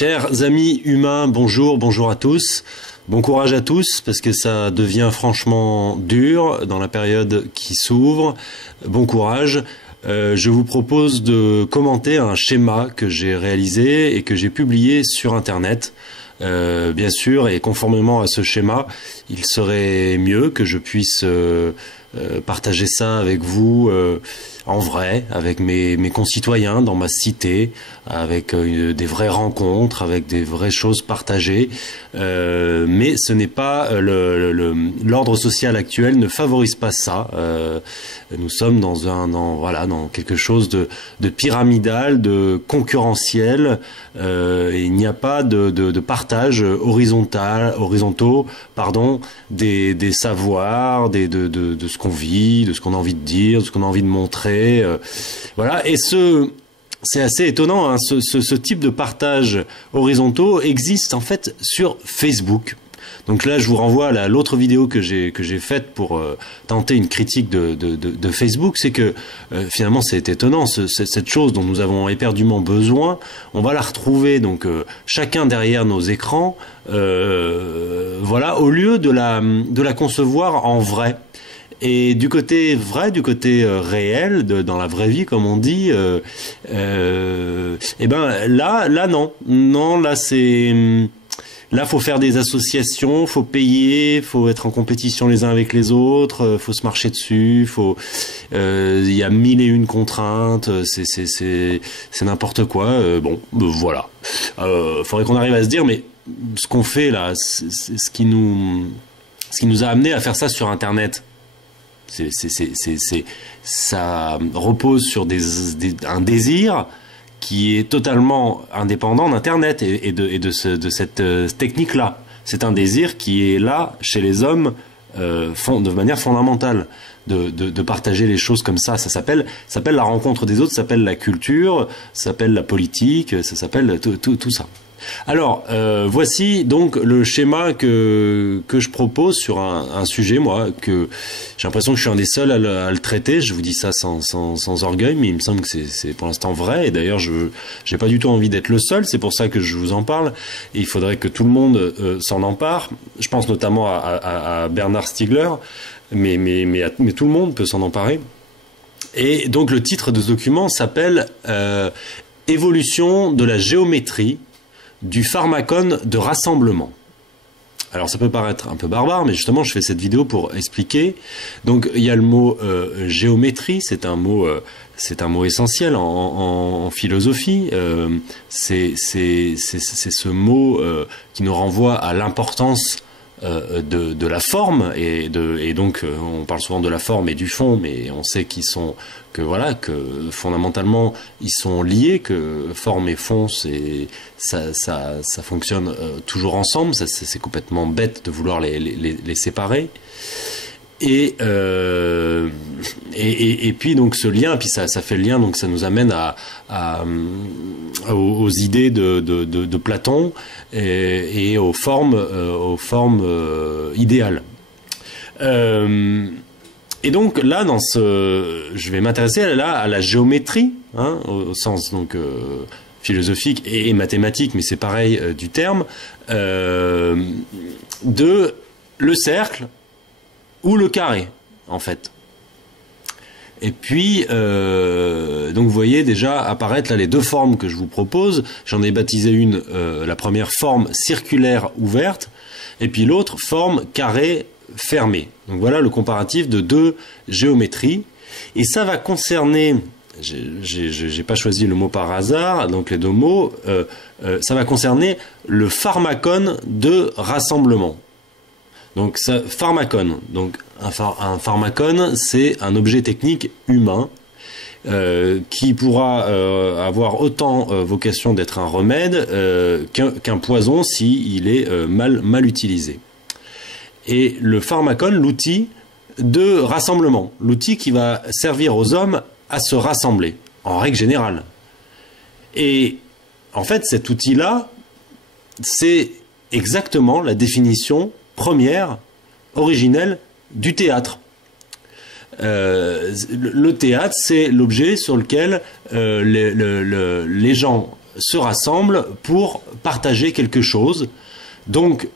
Chers amis humains, bonjour, bonjour à tous. Bon courage à tous parce que ça devient franchement dur dans la période qui s'ouvre. Bon courage. Je vous propose de commenter un schéma que j'ai réalisé et que j'ai publié sur Internet. Bien sûr, et conformément à ce schéma, il serait mieux que je puisse partager ça avec vous en vrai, avec mes concitoyens dans ma cité, avec des vraies rencontres, avec des vraies choses partagées. Mais ce n'est pas l'ordre social actuel ne favorise pas ça. Nous sommes dans quelque chose de pyramidal, de concurrentiel. Il n'y a pas de partage horizontaux, des savoirs, de ce qu'on vit, de ce qu'on a envie de dire, de ce qu'on a envie de montrer. Voilà, et c'est assez étonnant, hein, ce type de partage horizontaux existe en fait sur Facebook. Donc là, je vous renvoie à l'autre vidéo que j'ai faite pour tenter une critique de Facebook. C'est que finalement, c'est étonnant, cette chose dont nous avons éperdument besoin, on va la retrouver donc chacun derrière nos écrans, voilà, au lieu de la concevoir en vrai. Et du côté vrai, du côté réel, dans la vraie vie, comme on dit, eh ben là non, là c'est là faut faire des associations, faut payer, faut être en compétition les uns avec les autres, faut se marcher dessus, il y a 1001 contraintes, c'est n'importe quoi. Voilà. Faudrait qu'on arrive à se dire, mais ce qu'on fait là, c'est ce qui nous a amené à faire ça sur Internet. Ça repose sur un désir qui est totalement indépendant d'Internet et de cette technique-là. C'est un désir qui est là chez les hommes de manière fondamentale, de partager les choses comme ça. Ça s'appelle la rencontre des autres, ça s'appelle la culture, ça s'appelle la politique, ça s'appelle tout ça. Alors, voici donc le schéma que je propose sur un sujet, moi, que j'ai l'impression que je suis un des seuls à le traiter. Je vous dis ça sans orgueil, mais il me semble que c'est pour l'instant vrai. Et d'ailleurs, j'ai pas du tout envie d'être le seul. C'est pour ça que je vous en parle. Et il faudrait que tout le monde s'en empare. Je pense notamment à Bernard Stiegler, mais tout le monde peut s'en emparer. Et donc, le titre de ce document s'appelle Évolution de la géométrie du pharmacone de rassemblement. Alors ça peut paraître un peu barbare, mais justement je fais cette vidéo pour expliquer. Donc il y a le mot géométrie, c'est un mot essentiel en philosophie. C'est ce mot qui nous renvoie à l'importance de la forme et donc on parle souvent de la forme et du fond, mais on sait que fondamentalement ils sont liés, que forme et fond ça fonctionne toujours ensemble. C'est complètement bête de vouloir les séparer. Et puis donc ce lien, puis ça fait le lien, donc ça nous amène aux idées de Platon et aux formes idéales. Et donc là, je vais m'intéresser là à la géométrie, hein, au sens donc philosophique et mathématique, mais c'est pareil du terme, de le cercle ou le carré, en fait. Et puis, donc vous voyez déjà apparaître là les deux formes que je vous propose. J'en ai baptisé une, la première forme circulaire ouverte, et puis l'autre forme carré fermée. Donc voilà le comparatif de deux géométries. Et ça va concerner, j'ai pas choisi le mot par hasard, donc les deux mots, ça va concerner le pharmacone de rassemblement. Donc pharmacone, donc un pharmacone, c'est un objet technique humain qui pourra avoir autant vocation d'être un remède qu'un poison s'il est mal utilisé. Et le pharmacone, l'outil de rassemblement, l'outil qui va servir aux hommes à se rassembler, en règle générale. Et en fait, cet outil-là, c'est exactement la définition première, originelle, du théâtre. Le théâtre, c'est l'objet sur lequel les gens se rassemblent pour partager quelque chose, donc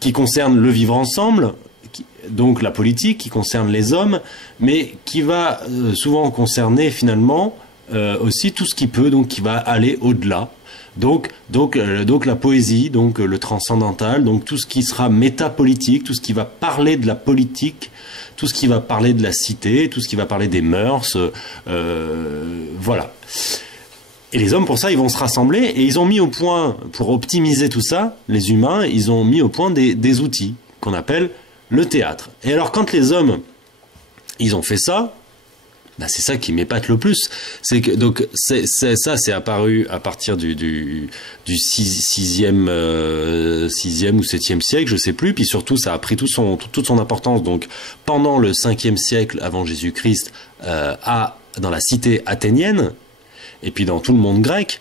qui concerne le vivre ensemble, donc la politique, qui concerne les hommes, mais qui va souvent concerner finalement aussi tout ce qui peut, donc qui va aller au-delà. Donc la poésie, donc le transcendantal, donc tout ce qui sera métapolitique, tout ce qui va parler de la politique, tout ce qui va parler de la cité, tout ce qui va parler des mœurs, voilà. Et les hommes, pour ça, ils vont se rassembler, et ils ont mis au point, pour optimiser tout ça, les humains, ils ont mis au point des outils qu'on appelle le théâtre. Et alors, quand les hommes, ils ont fait ça, bah c'est ça qui m'épate le plus. C'est que donc ça c'est apparu à partir du 6e ou 7e siècle, je sais plus. Puis surtout, ça a pris toute son importance. Donc pendant le 5e siècle avant Jésus-Christ, dans la cité athénienne, et puis dans tout le monde grec.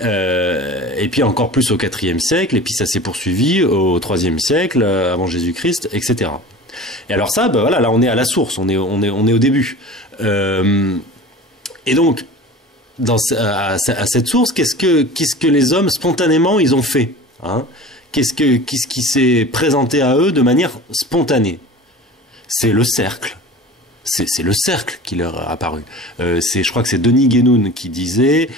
Et puis encore plus au 4e siècle, et puis ça s'est poursuivi au 3e siècle avant Jésus-Christ, etc. Et alors ça, bah voilà, là on est à la source, on est au début. Et donc, à cette source, qu'est-ce que les hommes spontanément ils ont fait, hein? Qu'est-ce qui s'est présenté à eux de manière spontanée? C'est le cercle. C'est le cercle qui leur est apparu. Je crois que c'est Denis Guénoun qui disait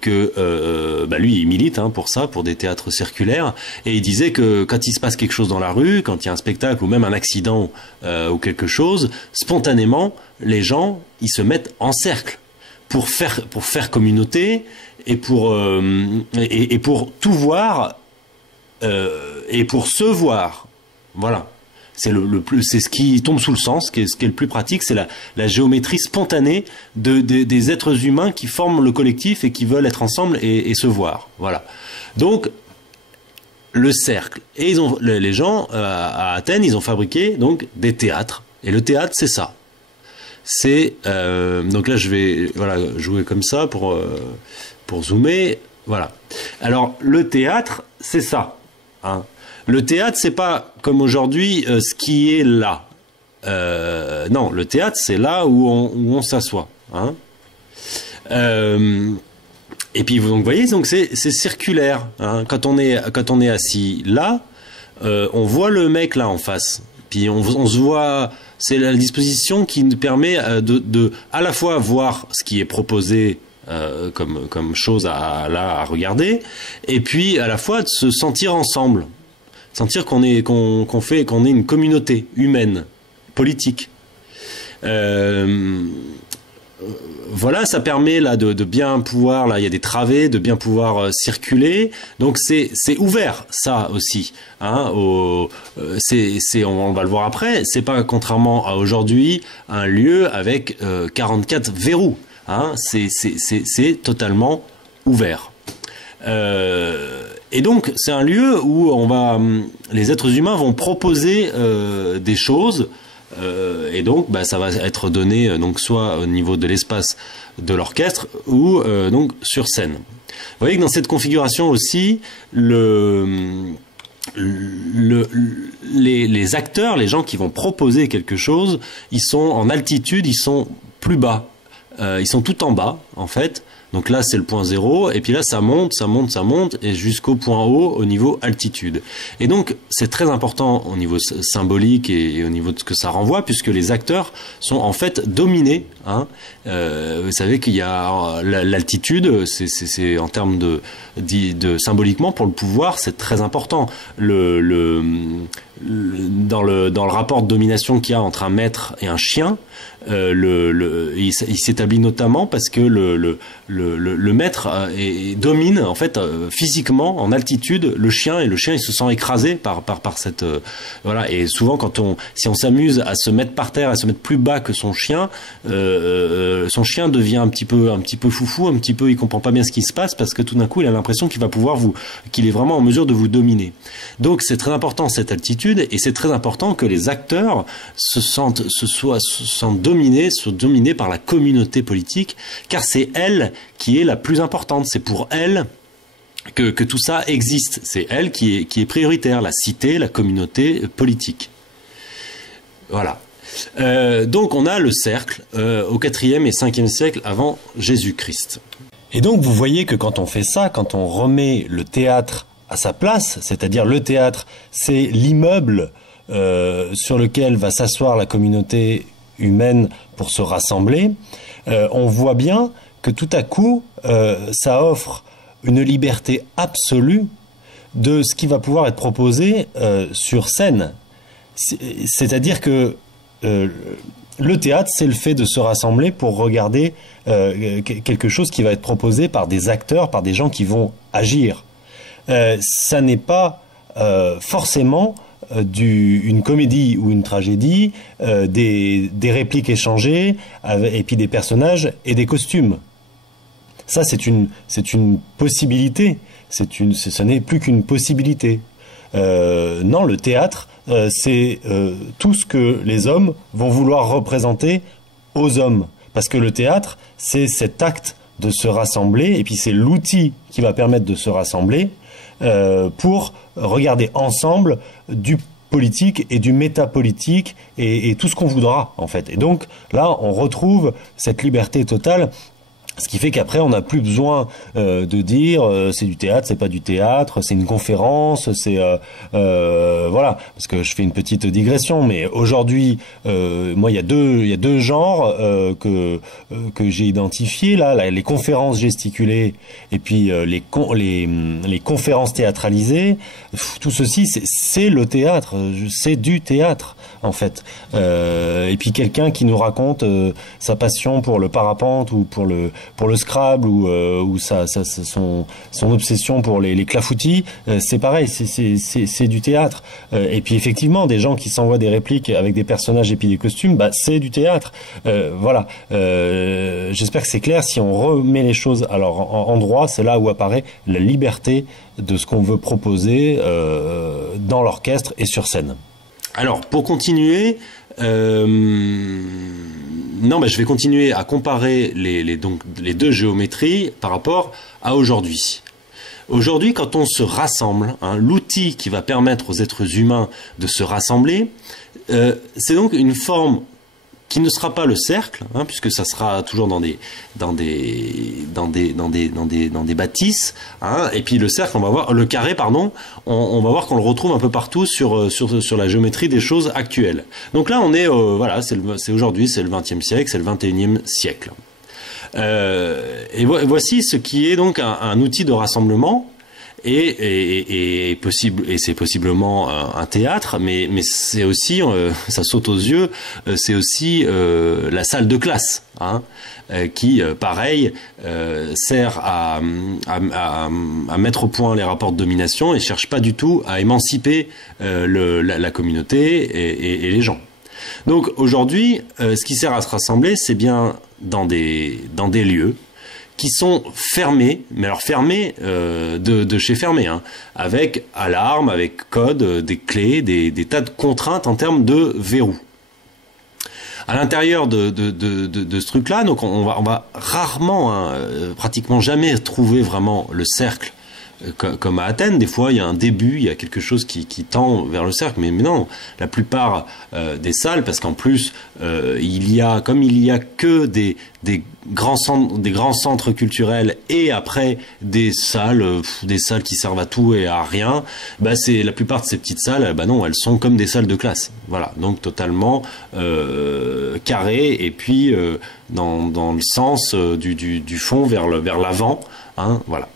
que bah lui il milite pour ça, pour des théâtres circulaires, et il disait que quand il se passe quelque chose dans la rue, quand il y a un spectacle ou même un accident ou quelque chose, spontanément les gens ils se mettent en cercle pour faire communauté et pour tout voir et pour se voir. Voilà. C'est c'est ce qui tombe sous le sens, ce qui est le plus pratique, c'est la géométrie spontanée des êtres humains qui forment le collectif et qui veulent être ensemble et se voir. Voilà. Donc, le cercle. Et les gens à Athènes, ils ont fabriqué donc des théâtres. Et le théâtre, c'est ça. C'est donc là, je vais jouer comme ça pour zoomer. Voilà. Alors, le théâtre, c'est ça. Hein. Le théâtre, c'est pas comme aujourd'hui ce qui est là. Non, le théâtre, c'est là où on s'assoit. Hein. Et puis, vous voyez, donc c'est circulaire. Hein. Quand on est assis là, on voit le mec là en face. Puis on se voit. C'est la disposition qui nous permet de à la fois voir ce qui est proposé. Comme chose à regarder, et puis à la fois de se sentir ensemble. Sentir qu'on est une communauté humaine, politique. Voilà, ça permet là de bien pouvoir, là il y a des travées, de bien pouvoir circuler. Donc c'est ouvert, ça aussi. Hein, on va le voir après. C'est pas, contrairement à aujourd'hui, un lieu avec 44 verrous. Hein, c'est totalement ouvert. Et donc, c'est un lieu où les êtres humains vont proposer des choses, et donc, bah, ça va être donné donc soit au niveau de l'espace de l'orchestre ou donc sur scène. Vous voyez que dans cette configuration aussi, les acteurs, les gens qui vont proposer quelque chose, ils sont en altitude, ils sont plus bas, ils sont tout en bas en fait. Donc là, c'est le point 0, et puis là, ça monte, et jusqu'au point haut, au niveau altitude. Et donc, c'est très important au niveau symbolique et au niveau de ce que ça renvoie, puisque les acteurs sont en fait dominés. Hein. Vous savez qu'il y a l'altitude, c'est en termes de symboliquement, pour le pouvoir, c'est très important. Dans le rapport de domination qu'il y a entre un maître et un chien, il s'établit notamment parce que le maître domine en fait physiquement en altitude le chien, et le chien il se sent écrasé par cette voilà. Et souvent si on s'amuse à se mettre par terre, à se mettre plus bas que son chien devient un petit peu foufou, il comprend pas bien ce qui se passe, parce que tout d'un coup il a l'impression qu'il est vraiment en mesure de vous dominer. Donc c'est très important cette altitude, et c'est très important que les acteurs soient dominés par la communauté politique, car c'est elle qui est la plus importante. C'est pour elle que tout ça existe. C'est elle qui est prioritaire, la cité, la communauté politique. Voilà. Donc on a le cercle au 4e et 5e siècle avant Jésus-Christ. Et donc vous voyez que quand on fait ça, quand on remet le théâtre à sa place, c'est-à-dire le théâtre, c'est l'immeuble sur lequel va s'asseoir la communauté humaine pour se rassembler, on voit bien que tout à coup, ça offre une liberté absolue de ce qui va pouvoir être proposé sur scène. C'est-à-dire que le théâtre, c'est le fait de se rassembler pour regarder quelque chose qui va être proposé par des acteurs, par des gens qui vont agir. Ça n'est pas forcément une comédie ou une tragédie, des répliques échangées, et puis des personnages et des costumes. Ça, c'est une possibilité. Ce n'est plus qu'une possibilité. Non, le théâtre, c'est tout ce que les hommes vont vouloir représenter aux hommes. Parce que le théâtre, c'est cet acte de se rassembler, et puis c'est l'outil qui va permettre de se rassembler pour regarder ensemble du politique et du métapolitique et tout ce qu'on voudra, en fait. Et donc, là, on retrouve cette liberté totale. Ce qui fait qu'après, on n'a plus besoin de dire c'est du théâtre, c'est pas du théâtre, c'est une conférence, c'est voilà. Parce que je fais une petite digression, mais aujourd'hui, moi, il y a deux genres que j'ai identifiés là, les conférences gesticulées et puis les conférences théâtralisées. Tout ceci, c'est le théâtre, c'est du théâtre en fait. Et puis quelqu'un qui nous raconte sa passion pour le parapente ou pour le Scrabble ou son obsession pour les clafoutis, c'est pareil, c'est du théâtre. Et puis effectivement, des gens qui s'envoient des répliques avec des personnages et puis des costumes, bah c'est du théâtre. Voilà. J'espère que c'est clair. Si on remet les choses à leur endroit, c'est là où apparaît la liberté de ce qu'on veut proposer dans l'orchestre et sur scène. Alors, pour continuer, je vais continuer à comparer les deux géométries par rapport à aujourd'hui. Aujourd'hui, quand on se rassemble, l'outil qui va permettre aux êtres humains de se rassembler, c'est donc une forme qui ne sera pas le cercle, puisque ça sera toujours dans des bâtisses, et puis le cercle, on va voir le carré, pardon, on va voir qu'on le retrouve un peu partout sur la géométrie des choses actuelles. Donc là, on est voilà, c'est aujourd'hui, c'est le XXe siècle, c'est le XXIe siècle. Et voici ce qui est donc un outil de rassemblement. Et c'est possiblement un théâtre, mais c'est aussi, ça saute aux yeux, c'est aussi la salle de classe, qui, pareil, sert à mettre au point les rapports de domination et cherche pas du tout à émanciper la communauté et les gens. Donc aujourd'hui, ce qui sert à se rassembler, c'est bien dans des lieux qui sont fermés, mais alors fermés de chez fermé, avec alarme, avec code, des clés, des tas de contraintes en termes de verrous. À l'intérieur de ce truc-là, donc on va rarement, pratiquement jamais trouver vraiment le cercle comme à Athènes. Des fois, il y a un début, il y a quelque chose qui tend vers le cercle, mais non, la plupart des salles, parce qu'en plus, il y a que des grands centres culturels et après des salles qui servent à tout et à rien, la plupart de ces petites salles, non, elles sont comme des salles de classe. Voilà, donc totalement carrées et puis dans le sens du fond vers l'avant, voilà.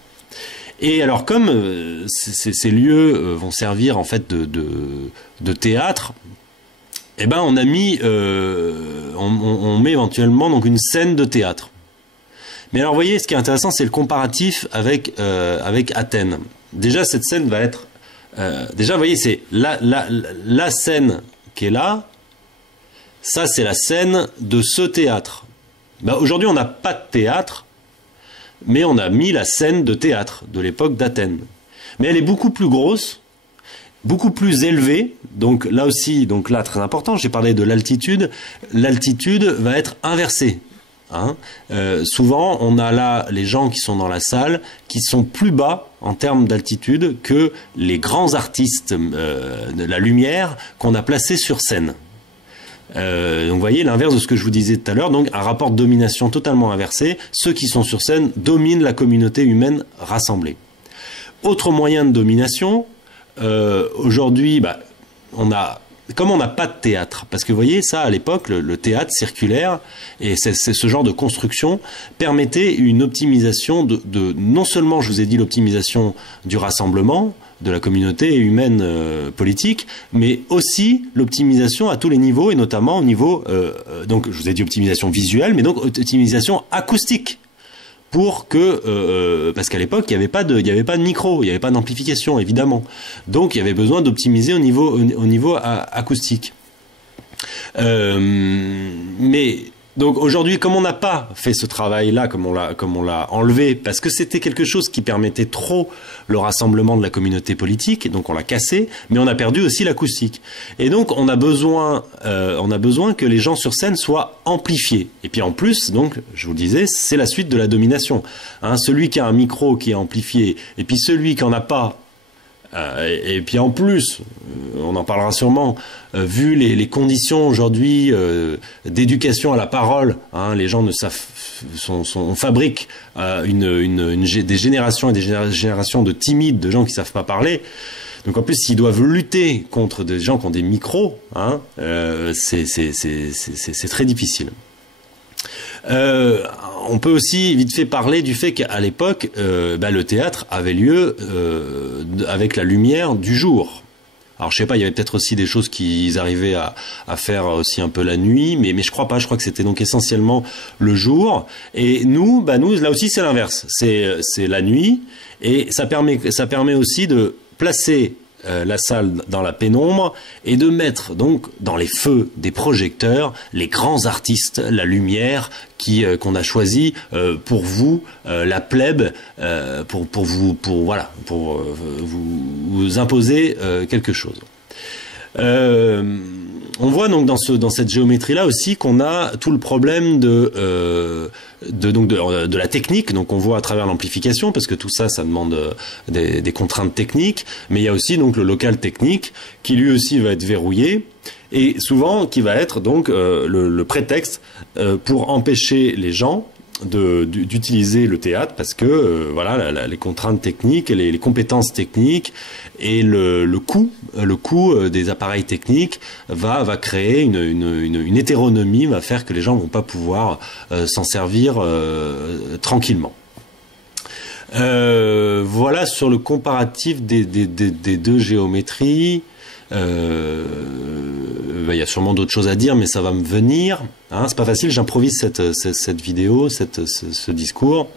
Et alors, comme ces lieux vont servir en fait de théâtre, on a mis, on met éventuellement donc une scène de théâtre. Mais alors, vous voyez, ce qui est intéressant, c'est le comparatif avec Athènes. Déjà, cette scène va être, déjà, vous voyez, c'est la scène qui est là. Ça, c'est la scène de ce théâtre. Aujourd'hui, on n'a pas de théâtre. Mais on a mis la scène de théâtre de l'époque d'Athènes. Mais elle est beaucoup plus grosse, beaucoup plus élevée. Donc là aussi, très important, j'ai parlé de l'altitude. L'altitude va être inversée. Souvent, on a là les gens qui sont dans la salle qui sont plus bas en termes d'altitude que les grands artistes de la lumière qu'on a placés sur scène. Donc vous voyez l'inverse de ce que je vous disais tout à l'heure, donc un rapport de domination totalement inversé. Ceux qui sont sur scène dominent la communauté humaine rassemblée. Autre moyen de domination, aujourd'hui, comme on n'a pas de théâtre, parce que vous voyez ça à l'époque, le théâtre circulaire, et c'est ce genre de construction, permettait une optimisation non seulement, je vous ai dit, l'optimisation du rassemblement, de la communauté humaine politique, mais aussi l'optimisation à tous les niveaux, et notamment au niveau, donc je vous ai dit optimisation visuelle, mais donc optimisation acoustique. Pour que, parce qu'à l'époque, il n'y avait pas de micro, il n'y avait pas d'amplification, évidemment. Donc, il y avait besoin d'optimiser au niveau acoustique. Mais donc aujourd'hui, comme on n'a pas fait ce travail-là, comme on l'a enlevé, parce que c'était quelque chose qui permettait trop le rassemblement de la communauté politique, donc on l'a cassé, mais on a perdu aussi l'acoustique. Et donc on a besoin que les gens sur scène soient amplifiés. Et puis en plus, donc je vous le disais, c'est la suite de la domination. Hein, celui qui a un micro qui est amplifié, et puis celui qui en a pas. Et puis en plus, on en parlera sûrement, vu les conditions aujourd'hui d'éducation à la parole, hein, les gens ne savent, on fabrique des générations et des générations de timides, de gens qui ne savent pas parler. Donc en plus, s'ils doivent lutter contre des gens qui ont des micros, hein, c'est très difficile. On peut aussi vite fait parler du fait qu'à l'époque, le théâtre avait lieu avec la lumière du jour. Alors je sais pas, il y avait peut-être aussi des choses qu'ils arrivaient à faire aussi un peu la nuit, mais je crois pas. Je crois que c'était donc essentiellement le jour. Et nous, là aussi c'est l'inverse. C'est la nuit, et ça permet aussi de placer la salle dans la pénombre et de mettre donc dans les feux des projecteurs les grands artistes, la lumière qu'on a choisi pour vous, la plèbe, pour vous imposer quelque chose. On voit donc dans cette géométrie-là aussi qu'on a tout le problème de la technique. Donc on voit à travers l'amplification, parce que tout ça, ça demande des contraintes techniques. Mais il y a aussi donc le local technique qui lui aussi va être verrouillé, et souvent qui va être donc le prétexte pour empêcher les gens d'utiliser le théâtre, parce que les contraintes techniques, les compétences techniques et le coût des appareils techniques va créer une hétéronomie, va faire que les gens vont pas pouvoir s'en servir tranquillement. Voilà sur le comparatif des deux géométries. Il y a sûrement d'autres choses à dire, mais ça va me venir. Hein, c'est pas facile, j'improvise cette vidéo, ce discours.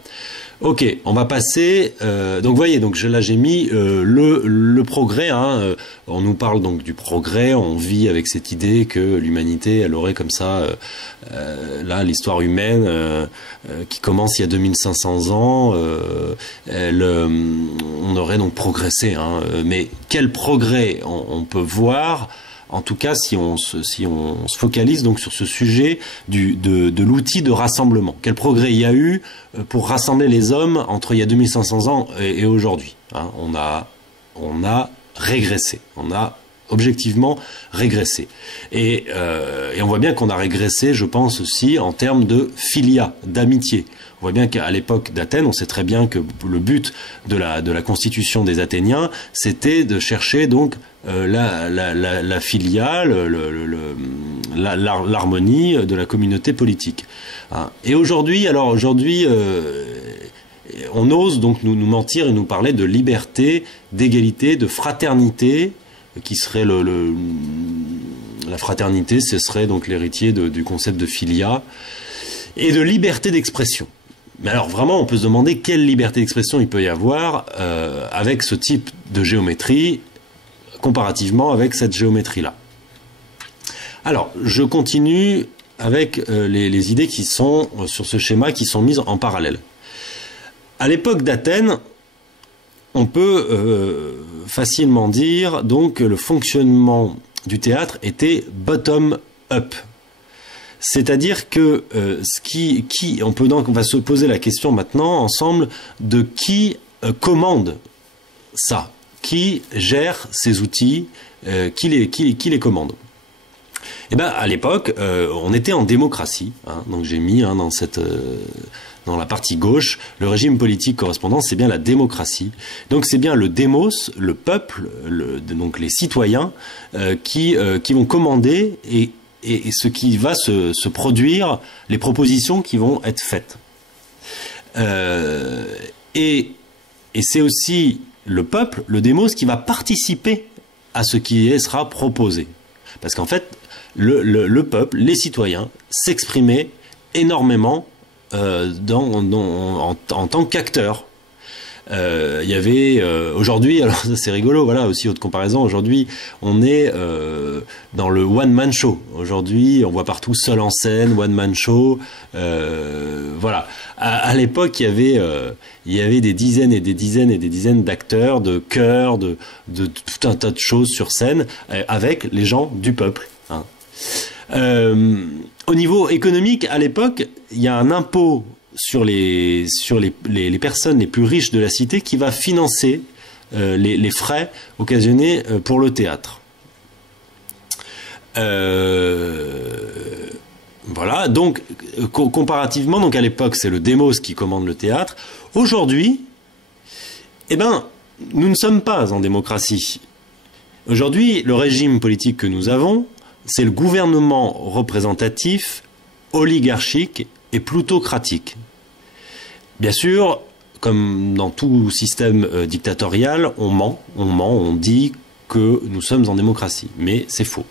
Ok, on va passer. Donc, vous voyez, là j'ai mis le progrès. Hein, on nous parle donc du progrès. On vit avec cette idée que l'humanité, elle aurait comme ça, là, l'histoire humaine qui commence il y a 2500 ans, on aurait donc progressé. Hein, mais quel progrès on peut voir? En tout cas, si on se focalise donc sur ce sujet de l'outil de rassemblement. Quel progrès il y a eu pour rassembler les hommes entre il y a 2500 ans et aujourd'hui, hein, on a régressé. On a objectivement régressé. Et on voit bien qu'on a régressé, je pense aussi, en termes de philia, d'amitié. On voit bien qu'à l'époque d'Athènes, on sait très bien que le but de la constitution des Athéniens, c'était de chercher donc la philia, l'harmonie de la communauté politique. Hein. Et aujourd'hui, on ose donc nous mentir et nous parler de liberté, d'égalité, de fraternité, qui serait la fraternité, ce serait donc l'héritier du concept de philia, et de liberté d'expression. Mais alors vraiment, on peut se demander quelle liberté d'expression il peut y avoir avec ce type de géométrie, comparativement avec cette géométrie-là. Alors, je continue avec les idées qui sont sur ce schéma, qui sont mises en parallèle. À l'époque d'Athènes, on peut facilement dire donc que le fonctionnement du théâtre était bottom-up. C'est-à-dire que on va se poser la question maintenant ensemble de qui commande ça, qui gère ces outils, qui les commande. Eh ben, à l'époque, on était en démocratie. Hein, donc j'ai mis dans la partie gauche, le régime politique correspondant, c'est bien la démocratie. Donc c'est bien le démos, le peuple, donc les citoyens, qui vont commander et ce qui va se produire, les propositions qui vont être faites. Et c'est aussi le peuple, le démos, qui va participer à ce qui sera proposé. Parce qu'en fait, le peuple, les citoyens, s'exprimaient énormément en tant qu'acteurs. Il y avait aujourd'hui, alors ça c'est rigolo, voilà, aussi autre comparaison, aujourd'hui on est dans le one-man show. Aujourd'hui on voit partout seul en scène, one-man show, voilà. À l'époque il y avait des dizaines et des dizaines et des dizaines d'acteurs, de chœurs, de tout un tas de choses sur scène, avec les gens du peuple. Hein. Au niveau économique, à l'époque, il y a un impôt sur les personnes les plus riches de la cité qui va financer les frais occasionnés pour le théâtre. Voilà, donc comparativement, donc à l'époque c'est le démos qui commande le théâtre. Aujourd'hui, eh ben, nous ne sommes pas en démocratie. Aujourd'hui, le régime politique que nous avons, c'est le gouvernement représentatif, oligarchique et plutocratique. Bien sûr, comme dans tout système dictatorial, on ment, on dit que nous sommes en démocratie, mais c'est faux.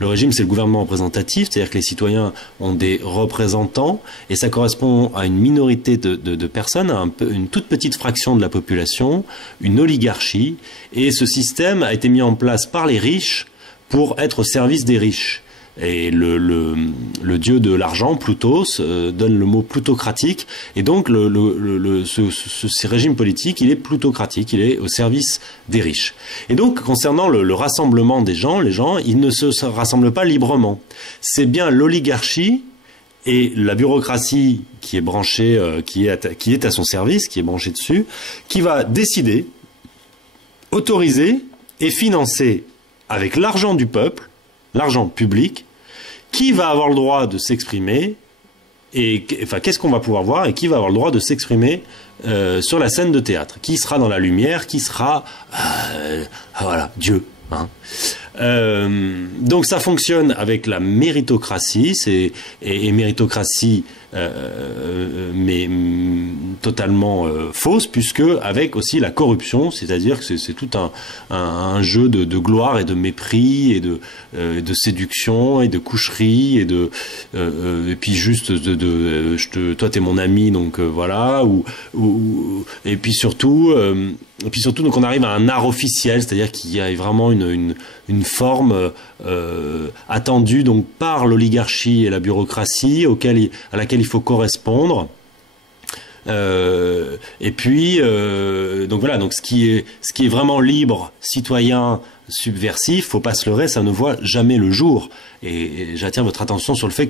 Le régime, c'est le gouvernement représentatif, c'est-à-dire que les citoyens ont des représentants, et ça correspond à une minorité de personnes, à une toute petite fraction de la population, une oligarchie, et ce système a été mis en place par les riches pour être au service des riches. Et le dieu de l'argent, Plutos, donne le mot plutocratique, et donc ce régime politique, il est plutocratique, il est au service des riches. Et donc, concernant le rassemblement des gens, les gens, ils ne se rassemblent pas librement. C'est bien l'oligarchie et la bureaucratie qui est branchée, qui est à son service, qui est branchée dessus, qui va décider, autoriser et financer avec l'argent du peuple, l'argent public, qui va avoir le droit de s'exprimer, et enfin qu'est-ce qu'on va pouvoir voir, et qui va avoir le droit de s'exprimer sur la scène de théâtre, qui sera dans la lumière, qui sera voilà, Dieu. Hein. Donc ça fonctionne avec la méritocratie, et méritocratie mais totalement fausse, puisque avec aussi la corruption, c'est-à-dire que c'est tout un jeu de gloire et de mépris et de séduction et de coucherie et puis juste toi t'es mon ami, donc voilà, et puis surtout donc on arrive à un art officiel, c'est-à-dire qu'il y a vraiment une forme attendue donc par l'oligarchie et la bureaucratie à laquelle il faut correspondre. Et puis donc voilà, donc ce qui est vraiment libre, citoyen, subversif, faut pas se leurrer, ça ne voit jamais le jour. Et j'attire votre attention sur le fait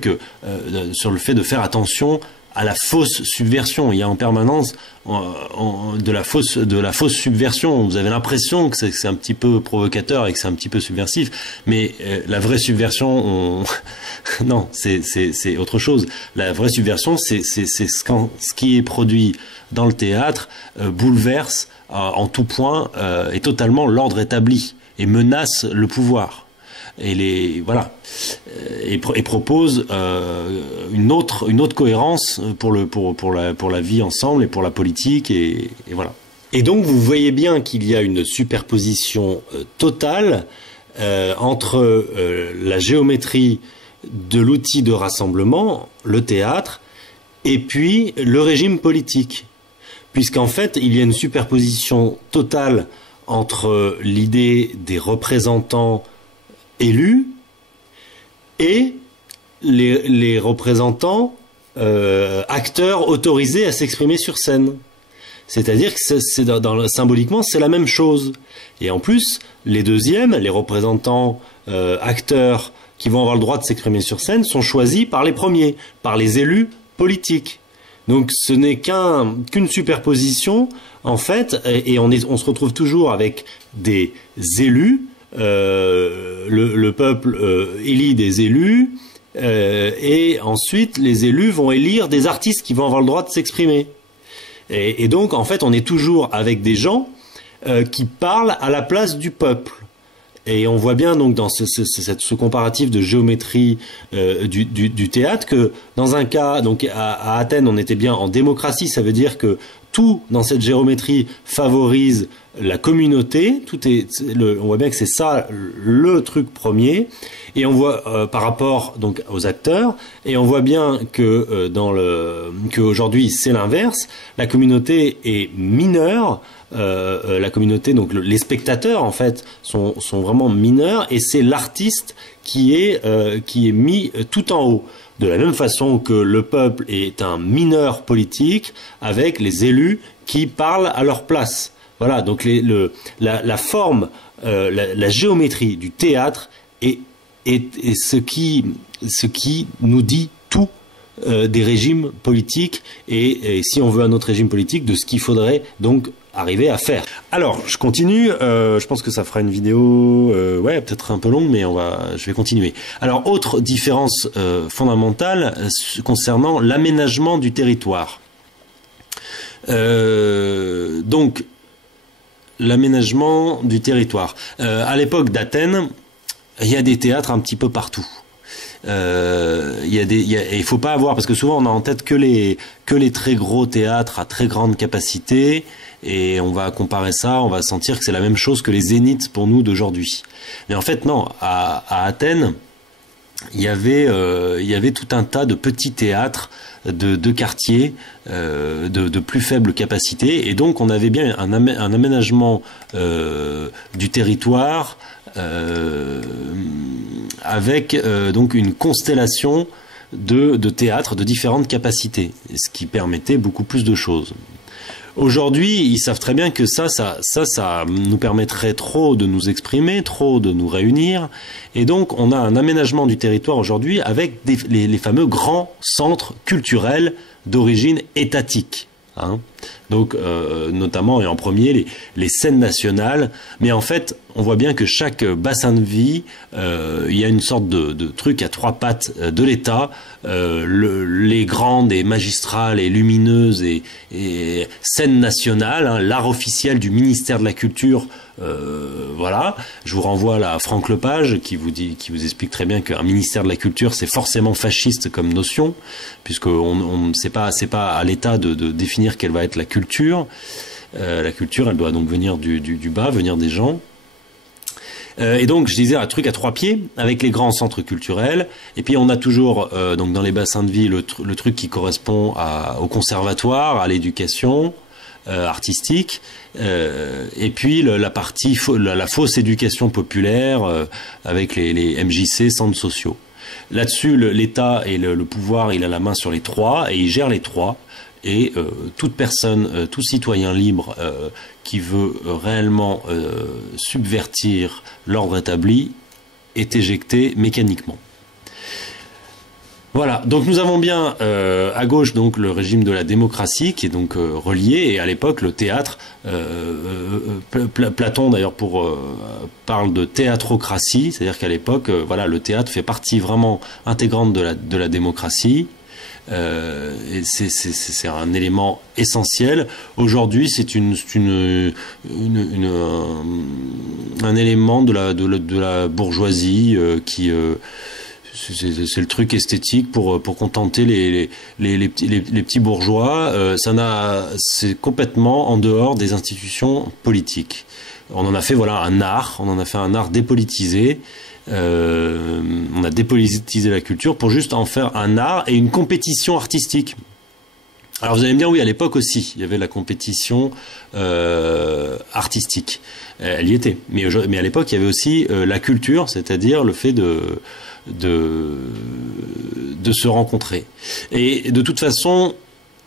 de faire attention à la fausse subversion. Il y a en permanence de la fausse subversion. Vous avez l'impression que c'est un petit peu provocateur et que c'est un petit peu subversif, mais la vraie subversion, non, c'est autre chose. La vraie subversion, c'est ce qui est produit dans le théâtre bouleverse en tout point et totalement l'ordre établi et menace le pouvoir. Et voilà, et propose une autre cohérence pour la vie ensemble et pour la politique et voilà. Et donc vous voyez bien qu'il y a une superposition totale entre la géométrie de l'outil de rassemblement, le théâtre, et puis le régime politique, puisqu'en fait il y a une superposition totale entre l'idée des représentants élus et les représentants acteurs autorisés à s'exprimer sur scène. C'est-à-dire que symboliquement c'est la même chose. Et en plus, les deuxièmes, les représentants acteurs qui vont avoir le droit de s'exprimer sur scène, sont choisis par les premiers, par les élus politiques. Donc ce n'est qu'une superposition en fait, et on se retrouve toujours avec des élus le peuple élit des élus, et ensuite les élus vont élire des artistes qui vont avoir le droit de s'exprimer. Et donc, en fait, on est toujours avec des gens qui parlent à la place du peuple. Et on voit bien donc dans ce comparatif de géométrie du théâtre que dans un cas, donc à Athènes, on était bien en démocratie, ça veut dire que tout dans cette géométrie favorise la communauté. On voit bien que c'est ça le truc premier. Et on voit par rapport donc aux acteurs, et on voit bien que qu'aujourd'hui c'est l'inverse. La communauté est mineure. La communauté, donc les spectateurs en fait sont vraiment mineurs, et c'est l'artiste qui est mis tout en haut. De la même façon que le peuple est un mineur politique, avec les élus qui parlent à leur place. Voilà, donc la forme, la géométrie du théâtre est ce qui nous dit tout des régimes politiques, et si on veut un autre régime politique, de ce qu'il faudrait donc arriver à faire. Alors, je continue. Je pense que ça fera une vidéo, ouais, peut-être un peu longue, mais je vais continuer. Alors, autre différence fondamentale concernant l'aménagement du territoire. Donc, l'aménagement du territoire. À l'époque d'Athènes, il y a des théâtres un petit peu partout. Il faut pas avoir, parce que souvent on a en tête que les très gros théâtres à très grande capacité, et on va comparer ça, on va sentir que c'est la même chose que les zéniths pour nous d'aujourd'hui. Mais en fait non, à Athènes, il y avait tout un tas de petits théâtres de quartiers de plus faible capacité, et donc on avait bien un aménagement du territoire avec donc une constellation de théâtres de différentes capacités, ce qui permettait beaucoup plus de choses. Aujourd'hui, ils savent très bien que ça nous permettrait trop de nous exprimer, trop de nous réunir, et donc on a un aménagement du territoire aujourd'hui avec les fameux grands centres culturels d'origine étatique. Hein. Donc notamment et en premier les scènes nationales, mais en fait on voit bien que chaque bassin de vie, il y a une sorte de truc à trois pattes de l'État, les grandes et magistrales et lumineuses et scènes nationales, hein, l'art officiel du ministère de la Culture. Voilà, je vous renvoie là à Franck Lepage qui vous explique très bien qu'un ministère de la Culture c'est forcément fasciste comme notion, puisque c'est pas à l'État de définir quelle va être la culture. La culture, elle doit donc venir du bas, venir des gens. Et donc, je disais un truc à trois pieds avec les grands centres culturels. Et puis, on a toujours donc dans les bassins de vie le truc qui correspond au conservatoire, à l'éducation artistique, et puis la partie la fausse éducation populaire avec les MJC, centres sociaux. Là-dessus, l'État et le pouvoir, il a la main sur les trois et il gère les trois. Et toute personne, tout citoyen libre qui veut réellement subvertir l'ordre établi est éjecté mécaniquement. Voilà, donc nous avons bien à gauche donc le régime de la démocratie qui est donc relié, et à l'époque le théâtre, Platon d'ailleurs parle de théâtrocratie, c'est-à-dire qu'à l'époque voilà, le théâtre fait partie vraiment intégrante de la démocratie. Et c'est un élément essentiel. Aujourd'hui, c'est un élément de la bourgeoisie qui c'est le truc esthétique pour contenter les petits bourgeois. C'est complètement en dehors des institutions politiques. On en a fait voilà un art. On en a fait un art dépolitisé. On a dépolitisé la culture pour juste en faire un art et une compétition artistique. Alors vous allez me dire, oui, à l'époque aussi, il y avait la compétition artistique. Elle y était. Mais à l'époque, il y avait aussi la culture, c'est-à-dire le fait de se rencontrer. Et de toute façon,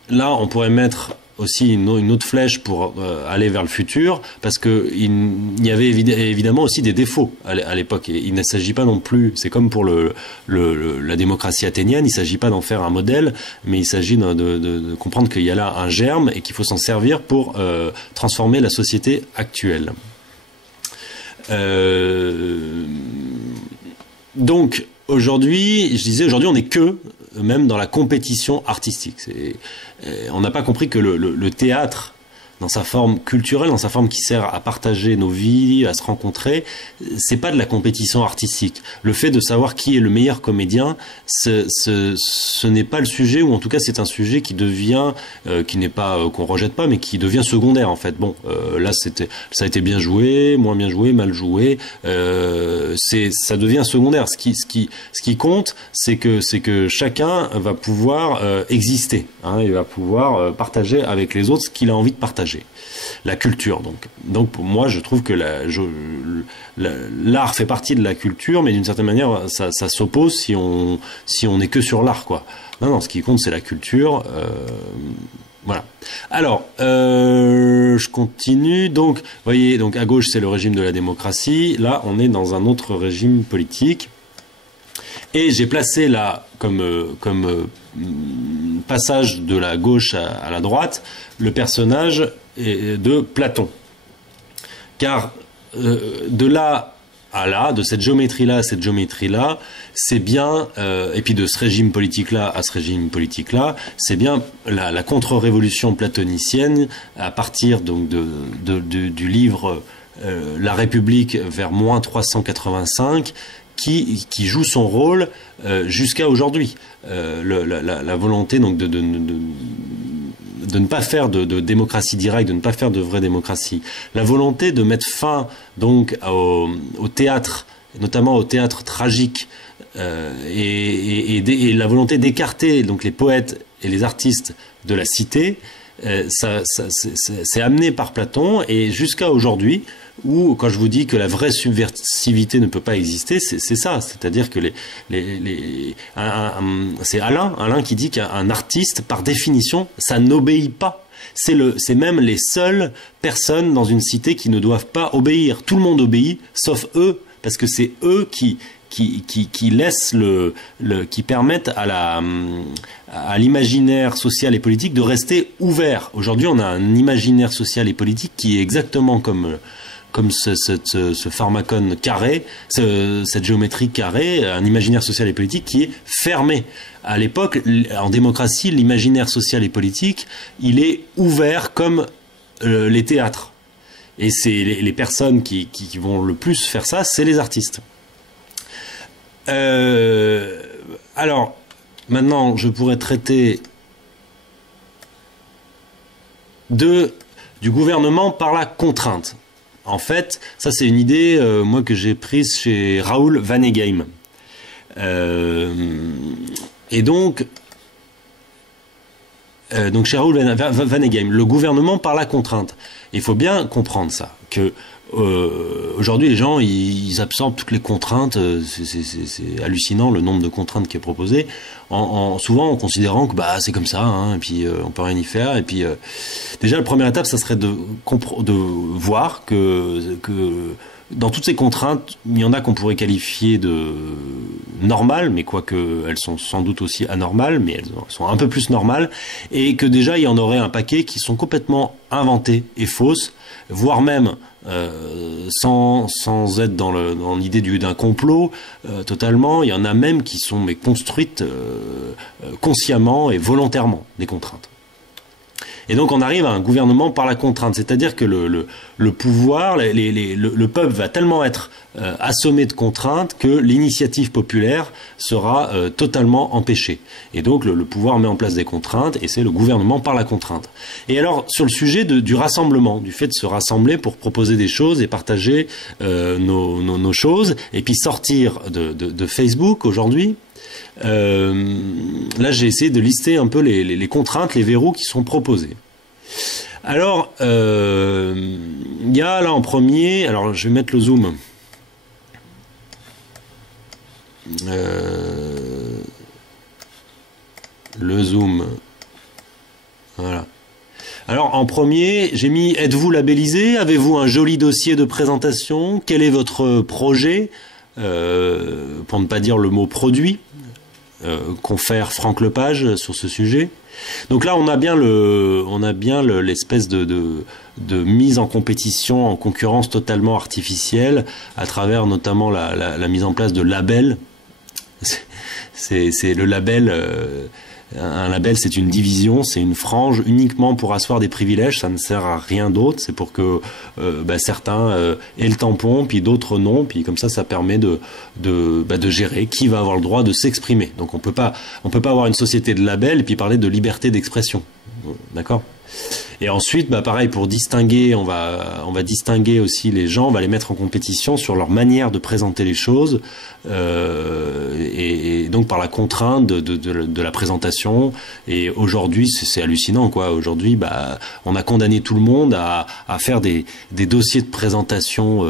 là, on pourrait mettre aussi une autre flèche pour aller vers le futur, parce que il y avait évidemment aussi des défauts à l'époque. Et il ne s'agit pas non plus, c'est comme pour la démocratie athénienne, il ne s'agit pas d'en faire un modèle, mais il s'agit de comprendre qu'il y a là un germe et qu'il faut s'en servir pour transformer la société actuelle. Donc aujourd'hui, je disais, aujourd'hui on n'est que même dans la compétition artistique. On n'a pas compris que le théâtre, dans sa forme culturelle, dans sa forme qui sert à partager nos vies, à se rencontrer, c'est pas de la compétition artistique. Le fait de savoir qui est le meilleur comédien, ce n'est pas le sujet, ou en tout cas c'est un sujet qui devient, qui n'est pas qu'on rejette pas, mais qui devient secondaire en fait. Bon, là ça a été bien joué, moins bien joué, mal joué. Ça devient secondaire. Ce qui compte, c'est que chacun va pouvoir exister. Hein, il va pouvoir partager avec les autres ce qu'il a envie de partager. La culture, donc pour moi je trouve que l'art fait partie de la culture, mais d'une certaine manière ça s'oppose si on n'est que sur l'art, quoi. Non, ce qui compte c'est la culture. Voilà. Alors, je continue. Donc, vous voyez, donc à gauche c'est le régime de la démocratie. Là, on est dans un autre régime politique. Et j'ai placé là, comme passage de la gauche à la droite, le personnage de Platon. Car de là à là, de cette géométrie-là à cette géométrie-là, c'est bien, et puis de ce régime politique-là à ce régime politique-là, c'est bien la contre-révolution platonicienne, à partir donc du livre La République vers moins 385, qui joue son rôle jusqu'à aujourd'hui. La volonté donc de ne pas faire de démocratie directe, de ne pas faire de vraie démocratie. La volonté de mettre fin donc au théâtre, notamment au théâtre tragique, et la volonté d'écarter donc les poètes et les artistes de la cité, c'est amené par Platon, et jusqu'à aujourd'hui, où quand je vous dis que la vraie subversivité ne peut pas exister, c'est ça, c'est-à-dire que c'est Alain qui dit qu'un artiste, par définition, ça n'obéit pas. C'est même les seules personnes dans une cité qui ne doivent pas obéir. Tout le monde obéit, sauf eux, parce que c'est eux qui laissent qui permettent à l'imaginaire social et politique de rester ouvert. Aujourd'hui, on a un imaginaire social et politique qui est exactement comme ce pharmacone carré, cette géométrie carrée, un imaginaire social et politique qui est fermé. À l'époque, en démocratie, l'imaginaire social et politique, il est ouvert comme les théâtres. Et c'est les personnes qui vont le plus faire ça, c'est les artistes. Alors, maintenant, je pourrais traiter du gouvernement par la contrainte. En fait, ça c'est une idée moi que j'ai prise chez Raoul Vaneigem. Et donc chez Raoul Vaneigem, le gouvernement par la contrainte. Il faut bien comprendre ça, que aujourd'hui les gens ils absorbent toutes les contraintes, c'est hallucinant le nombre de contraintes qui est proposé, souvent en considérant que bah c'est comme ça, hein, et puis on peut rien y faire, et puis déjà la première étape ça serait de voir que dans toutes ces contraintes, il y en a qu'on pourrait qualifier de normales, mais quoique elles sont sans doute aussi anormales, mais elles sont un peu plus normales, et que déjà il y en aurait un paquet qui sont complètement inventées et fausses, voire même sans être dans l'idée d'un complot totalement. Il y en a même qui sont construites consciemment et volontairement, des contraintes. Et donc on arrive à un gouvernement par la contrainte, c'est-à-dire que le pouvoir, le peuple va tellement être assommé de contraintes que l'initiative populaire sera totalement empêchée. Et donc le pouvoir met en place des contraintes, et c'est le gouvernement par la contrainte. Et alors sur le sujet du rassemblement, du fait de se rassembler pour proposer des choses et partager nos choses, et puis sortir de Facebook aujourd'hui, là j'ai essayé de lister un peu les contraintes, les verrous qui sont proposés. Alors il y a là en premier, alors je vais mettre le zoom, voilà. Alors en premier j'ai mis: êtes-vous labellisé? Avez-vous un joli dossier de présentation? Quel est votre projet? Pour ne pas dire le mot produit. confère Franck Lepage sur ce sujet. Donc là, on a bien l'espèce de mise en compétition, en concurrence totalement artificielle, à travers notamment la mise en place de labels. C'est le label. Un label, c'est une division, c'est une frange uniquement pour asseoir des privilèges. Ça ne sert à rien d'autre. C'est pour que certains aient le tampon, puis d'autres non. Puis comme ça permet de gérer qui va avoir le droit de s'exprimer. Donc on peut pas avoir une société de labels et puis parler de liberté d'expression. D'accord ? Et ensuite, pareil, pour distinguer, on va distinguer aussi les gens, on va les mettre en compétition sur leur manière de présenter les choses, et donc par la contrainte de la présentation. Et aujourd'hui, c'est hallucinant, quoi. Aujourd'hui, on a condamné tout le monde à faire des dossiers de présentation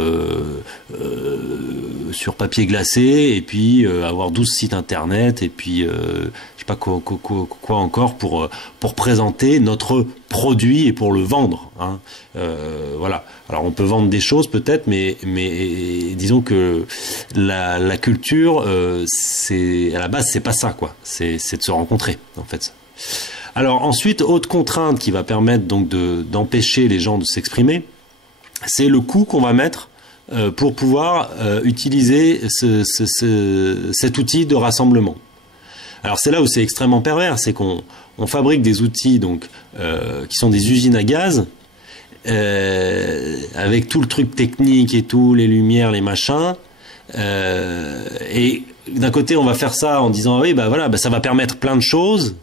sur papier glacé, et puis avoir 12 sites internet, et puis je sais pas quoi encore pour présenter notre produit et pour le vendre, hein. Voilà. Alors on peut vendre des choses peut-être, mais disons que la culture, c'est à la base, c'est pas ça, quoi. C'est de se rencontrer, en fait. Alors ensuite, autre contrainte qui va permettre donc d'empêcher les gens de s'exprimer, c'est le coût qu'on va mettre pour pouvoir utiliser cet outil de rassemblement. Alors c'est là où c'est extrêmement pervers, c'est qu'on fabrique des outils donc qui sont des usines à gaz, avec tout le truc technique et tout, les lumières, les machins, et d'un côté on va faire ça en disant oui ça va permettre plein de choses.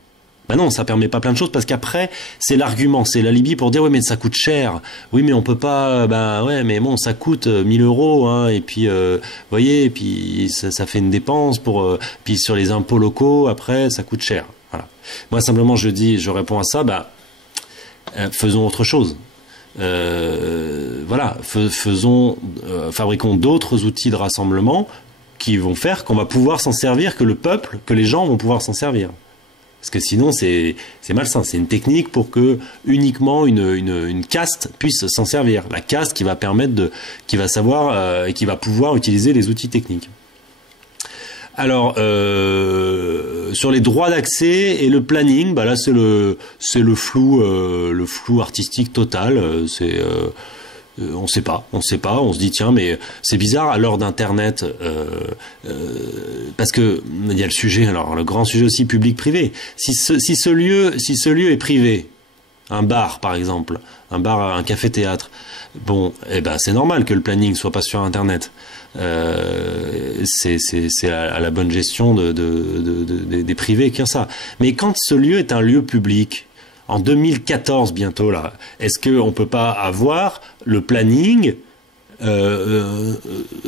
Non, ça permet pas plein de choses, parce qu'après c'est l'argument, c'est l'alibi pour dire oui mais ça coûte cher, oui mais on peut pas, ouais mais bon ça coûte 1000 €, hein, et puis voyez, et puis ça fait une dépense pour puis sur les impôts locaux après ça coûte cher. Voilà. Moi simplement je réponds à ça, faisons autre chose. Voilà, fabriquons d'autres outils de rassemblement qui vont faire qu'on va pouvoir s'en servir, que le peuple, que les gens vont pouvoir s'en servir. Parce que sinon, c'est malsain. C'est une technique pour que uniquement une caste puisse s'en servir. La caste qui va permettre qui va savoir et qui va pouvoir utiliser les outils techniques. Alors, sur les droits d'accès et le planning, là c'est le flou artistique total. On sait pas, on se dit tiens mais c'est bizarre à l'heure d'internet, parce que il y a le sujet, alors le grand sujet aussi public-privé. Si ce lieu est privé, un bar par exemple, un café-théâtre, c'est normal que le planning soit pas sur internet. C'est à la bonne gestion des privés qui ont ça. Mais quand ce lieu est un lieu public, en 2014 bientôt là, est-ce qu'on peut pas avoir le planning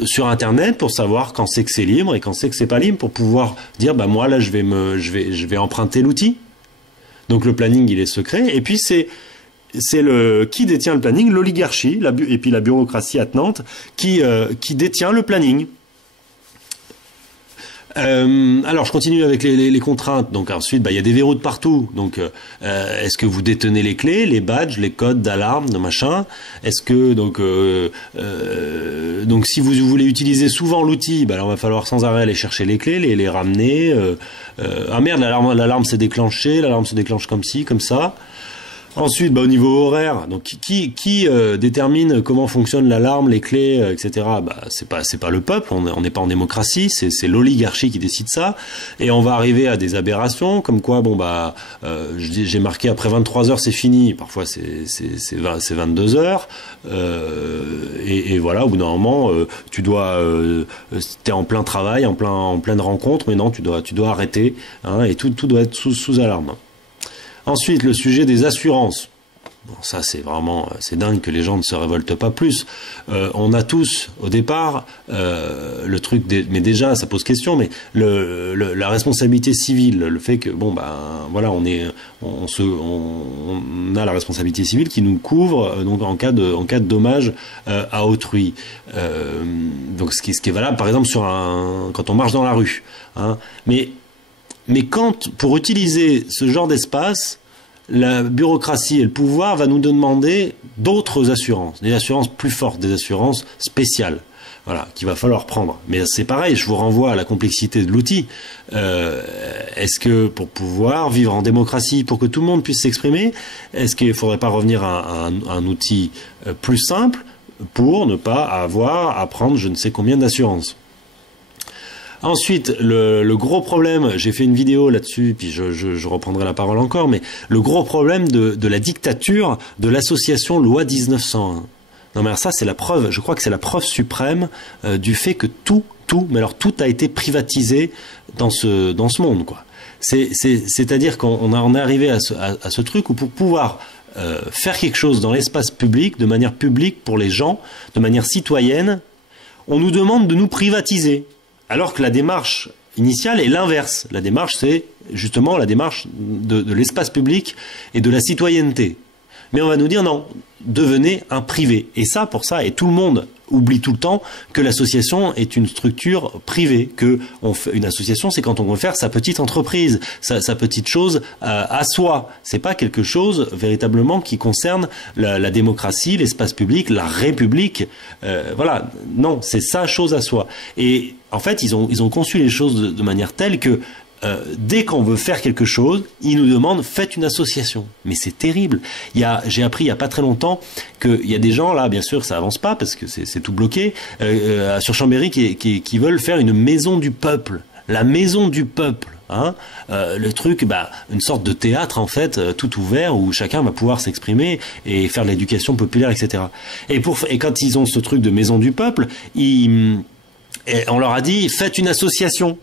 sur internet pour savoir quand c'est que c'est libre et quand c'est que c'est pas libre, pour pouvoir dire moi là je vais emprunter l'outil. Donc le planning il est secret, et puis c'est qui détient le planning, l'oligarchie et puis la bureaucratie attenante qui détient le planning. Alors je continue avec les contraintes. Donc ensuite il y a des verrous de partout. Donc est-ce que vous détenez les clés, les badges, les codes d'alarme, de machin? Est-ce que donc si vous voulez utiliser souvent l'outil, alors il va falloir sans arrêt aller chercher les clés, les ramener. Ah merde, l'alarme s'est déclenchée, l'alarme se déclenche comme ci, comme ça. Ensuite, au niveau horaire, donc qui détermine comment fonctionne l'alarme, les clés, etc. C'est pas le peuple, on n'est pas en démocratie, c'est l'oligarchie qui décide ça. Et on va arriver à des aberrations, comme quoi j'ai marqué après 23 heures c'est fini. Parfois c'est 22 heures. Et voilà, au bout d'un moment, t'es en plein travail, en pleine rencontre, mais non, tu dois arrêter, hein, et tout doit être sous alarme. Ensuite, le sujet des assurances. Bon, ça, c'est dingue que les gens ne se révoltent pas plus. On a tous, au départ, le truc mais déjà, ça pose question, mais la responsabilité civile, le fait que, voilà, on a la responsabilité civile qui nous couvre, donc en cas de dommage à autrui. Donc, ce qui est valable, par exemple, quand on marche dans la rue, hein. Mais pour utiliser ce genre d'espace, la bureaucratie et le pouvoir va nous demander d'autres assurances, des assurances plus fortes, des assurances spéciales. voilà, qu'il va falloir prendre. Mais c'est pareil, je vous renvoie à la complexité de l'outil. Est-ce que pour pouvoir vivre en démocratie, pour que tout le monde puisse s'exprimer, est-ce qu'il ne faudrait pas revenir à un outil plus simple pour ne pas avoir à prendre je ne sais combien d'assurances? Ensuite, le gros problème, j'ai fait une vidéo là-dessus, puis je reprendrai la parole encore, mais le gros problème de la dictature de l'association loi 1901. Non mais alors ça c'est la preuve, je crois que c'est la preuve suprême du fait que tout a été privatisé dans ce monde, quoi. C'est-à-dire qu'on est arrivé à ce truc où pour pouvoir faire quelque chose dans l'espace public, de manière publique pour les gens, de manière citoyenne, on nous demande de nous privatiser. Alors que la démarche initiale est l'inverse. La démarche, c'est justement la démarche de l'espace public et de la citoyenneté. Mais on va nous dire non, devenez un privé. Et ça, pour ça, et tout le monde oublie tout le temps que l'association est une structure privée, que une association, c'est quand on veut faire sa petite entreprise, sa petite chose à soi. C'est pas quelque chose véritablement qui concerne la démocratie, l'espace public, la République. Voilà, non, c'est sa chose à soi. Et en fait, ils ont conçu les choses de manière telle que dès qu'on veut faire quelque chose, ils nous demandent faites une association. Mais c'est terrible. J'ai appris il y a pas très longtemps qu'il y a des gens là, bien sûr, ça avance pas parce que c'est tout bloqué sur Chambéry qui veulent faire une maison du peuple, la maison du peuple. Hein, le truc, une sorte de théâtre en fait, tout ouvert où chacun va pouvoir s'exprimer et faire de l'éducation populaire, etc. Et quand ils ont ce truc de maison du peuple, on leur a dit faites une association.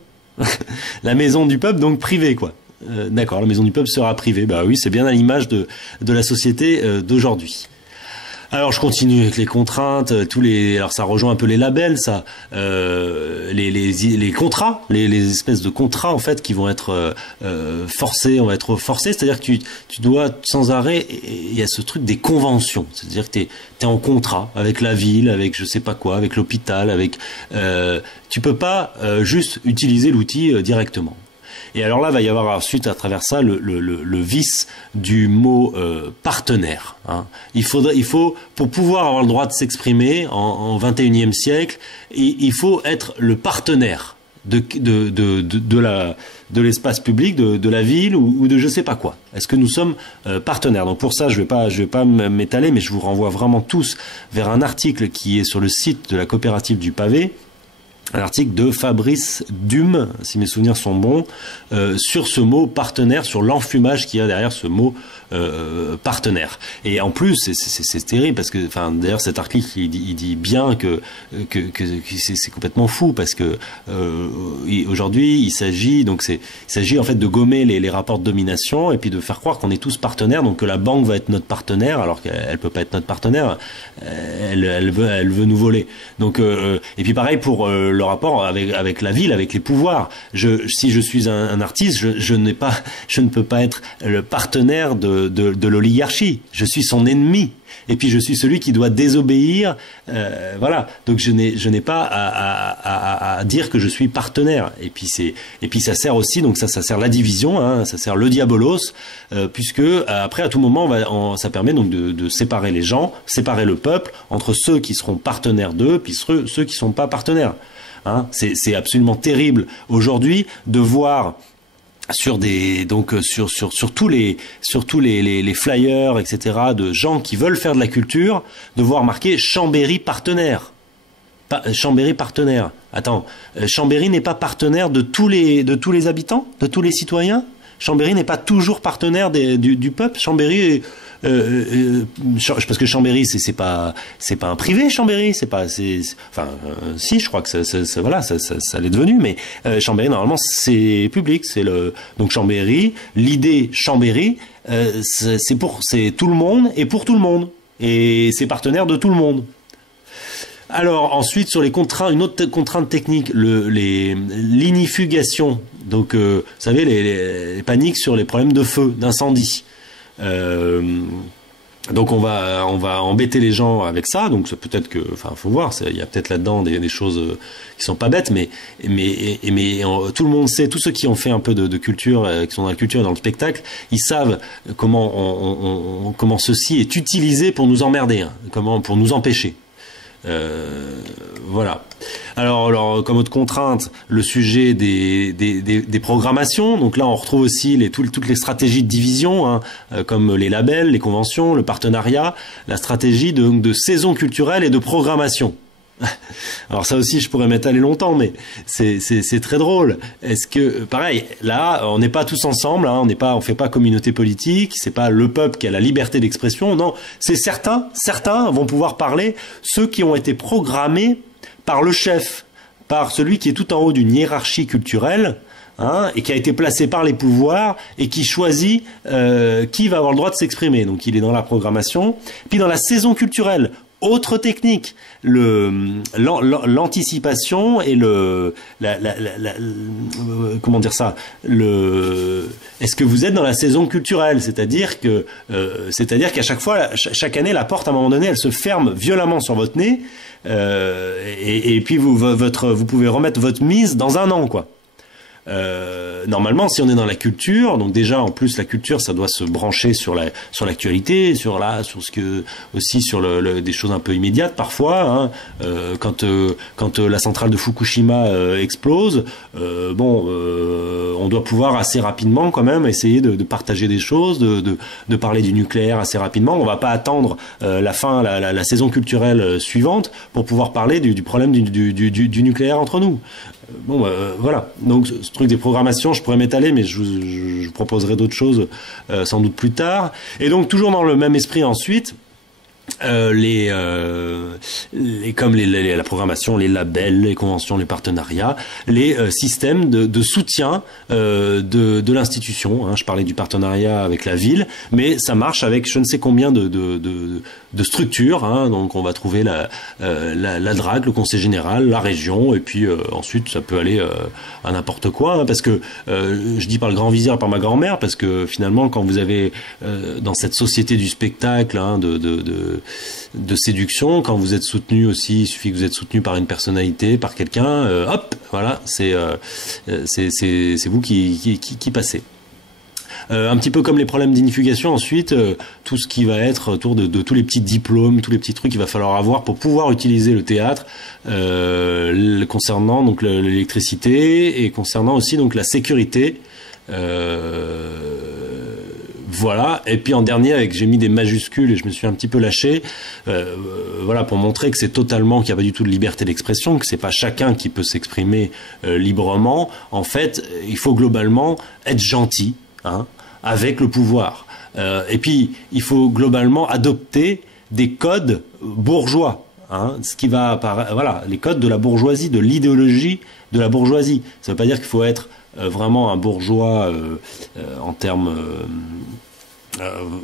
La maison du peuple, donc privée, quoi. D'accord, la maison du peuple sera privée. Bah oui, c'est bien à l'image de la société d'aujourd'hui. Alors je continue avec les contraintes, alors ça rejoint un peu les labels, ça, les contrats, les espèces de contrats en fait qui vont être forcés, on va être forcés, c'est-à-dire que tu dois sans arrêt, il y a ce truc des conventions, c'est-à-dire que t'es en contrat avec la ville, avec je sais pas quoi, avec l'hôpital, avec tu peux pas juste utiliser l'outil directement. Et alors là, il va y avoir ensuite, à travers ça, le vice du mot partenaire. Hein. Il faut, pour pouvoir avoir le droit de s'exprimer en 21e siècle, il faut être le partenaire de l'espace public, de la ville ou de je sais pas quoi. Est-ce que nous sommes partenaires? Donc pour ça, je vais pas m'étaler, mais je vous renvoie vraiment tous vers un article qui est sur le site de la coopérative du Pavé. Un article de Fabrice Dume, si mes souvenirs sont bons, sur ce mot partenaire, sur l'enfumage qu'il y a derrière ce mot partenaire. Et en plus, c'est terrible parce que, d'ailleurs, cet article il dit bien que c'est complètement fou parce que aujourd'hui, il s'agit en fait de gommer les rapports de domination et puis de faire croire qu'on est tous partenaires, donc que la banque va être notre partenaire alors qu'elle peut pas être notre partenaire, elle veut nous voler. Donc et puis pareil pour le rapport avec la ville, avec les pouvoirs. Si je suis un artiste, je ne peux pas être le partenaire de l'oligarchie. Je suis son ennemi. Et puis je suis celui qui doit désobéir. Voilà. Donc je n'ai pas à dire que je suis partenaire. Et puis ça sert aussi, donc ça sert la division, hein, ça sert le diabolos, puisque après à tout moment ça permet donc de séparer les gens, séparer le peuple entre ceux qui seront partenaires d'eux, puis ceux qui sont pas partenaires. Hein, c'est absolument terrible aujourd'hui de voir sur tous les flyers, etc., de gens qui veulent faire de la culture, de voir marqué Chambéry partenaire. Chambéry partenaire. Attends, Chambéry n'est pas partenaire de tous les habitants, de tous les citoyens. Chambéry n'est pas toujours partenaire du peuple. Chambéry parce que Chambéry c'est pas un privé. Chambéry si, je crois que ça l'est devenu, mais Chambéry normalement c'est public, donc Chambéry, l'idée Chambéry, c'est tout le monde et pour tout le monde, et c'est partenaire de tout le monde. Alors ensuite sur les contraintes, une autre contrainte technique, l'inifugation. Donc vous savez les paniques sur les problèmes de feu, d'incendie. Donc on va embêter les gens avec ça. Donc peut-être que, faut voir, il y a peut-être là-dedans des choses qui sont pas bêtes, mais tout le monde sait, tous ceux qui ont fait un peu de culture, qui sont dans la culture et dans le spectacle, ils savent comment ceci est utilisé pour nous emmerder, hein, pour nous empêcher. Voilà. Alors, comme autre contrainte, le sujet des programmations. Donc là, on retrouve aussi toutes les stratégies de division, hein, comme les labels, les conventions, le partenariat, la stratégie de saison culturelle et de programmation. Alors ça aussi, je pourrais m'étaler longtemps, mais c'est très drôle. Est-ce que, pareil, là, on n'est pas tous ensemble, hein, on fait pas communauté politique, c'est pas le peuple qui a la liberté d'expression, non, c'est certains vont pouvoir parler, ceux qui ont été programmés par le chef, par celui qui est tout en haut d'une hiérarchie culturelle, hein, et qui a été placé par les pouvoirs et qui choisit qui va avoir le droit de s'exprimer. Donc il est dans la programmation, puis dans la saison culturelle. Autre technique, l'anticipation et comment dire ça, est-ce que vous êtes dans la saison culturelle, c'est-à-dire qu'à chaque fois, chaque année, la porte à un moment donné, elle se ferme violemment sur votre nez, et puis vous pouvez remettre votre mise dans un an, quoi. Normalement, si on est dans la culture, donc déjà en plus la culture, ça doit se brancher sur l'actualité, sur des choses un peu immédiates parfois. Hein. Quand la centrale de Fukushima explose, on doit pouvoir assez rapidement quand même essayer de partager des choses, de parler du nucléaire assez rapidement. On va pas attendre la saison culturelle suivante pour pouvoir parler du problème du nucléaire entre nous. Voilà. Donc ce truc des programmations, je pourrais m'étaler, mais je proposerai d'autres choses sans doute plus tard. Et donc toujours dans le même esprit ensuite, comme la programmation, les labels, les conventions, les partenariats, les systèmes de soutien de l'institution. Hein. Je parlais du partenariat avec la ville, mais ça marche avec je ne sais combien de structures. Hein. Donc on va trouver la DRAC, le conseil général, la région, et puis ensuite ça peut aller à n'importe quoi. Hein, parce que je dis par le grand vizir, par ma grand-mère, parce que finalement quand vous avez dans cette société du spectacle, hein, de séduction, quand vous êtes soutenu aussi, il suffit que vous êtes soutenu par une personnalité, par quelqu'un, hop, voilà, c'est vous qui passez. Un petit peu comme les problèmes d'inifugation ensuite, tout ce qui va être autour de tous les petits diplômes, tous les petits trucs qu'il va falloir avoir pour pouvoir utiliser le théâtre, concernant donc l'électricité et concernant aussi donc la sécurité. Voilà, et puis en dernier, j'ai mis des majuscules et je me suis un petit peu lâché, voilà, pour montrer que c'est totalement, qu'il n'y a pas du tout de liberté d'expression, que c'est pas chacun qui peut s'exprimer librement. En fait, il faut globalement être gentil, hein, avec le pouvoir. Et puis, il faut globalement adopter des codes bourgeois, hein, ce qui va voilà, les codes de la bourgeoisie, de l'idéologie de la bourgeoisie. Ça ne veut pas dire qu'il faut être vraiment un bourgeois en termes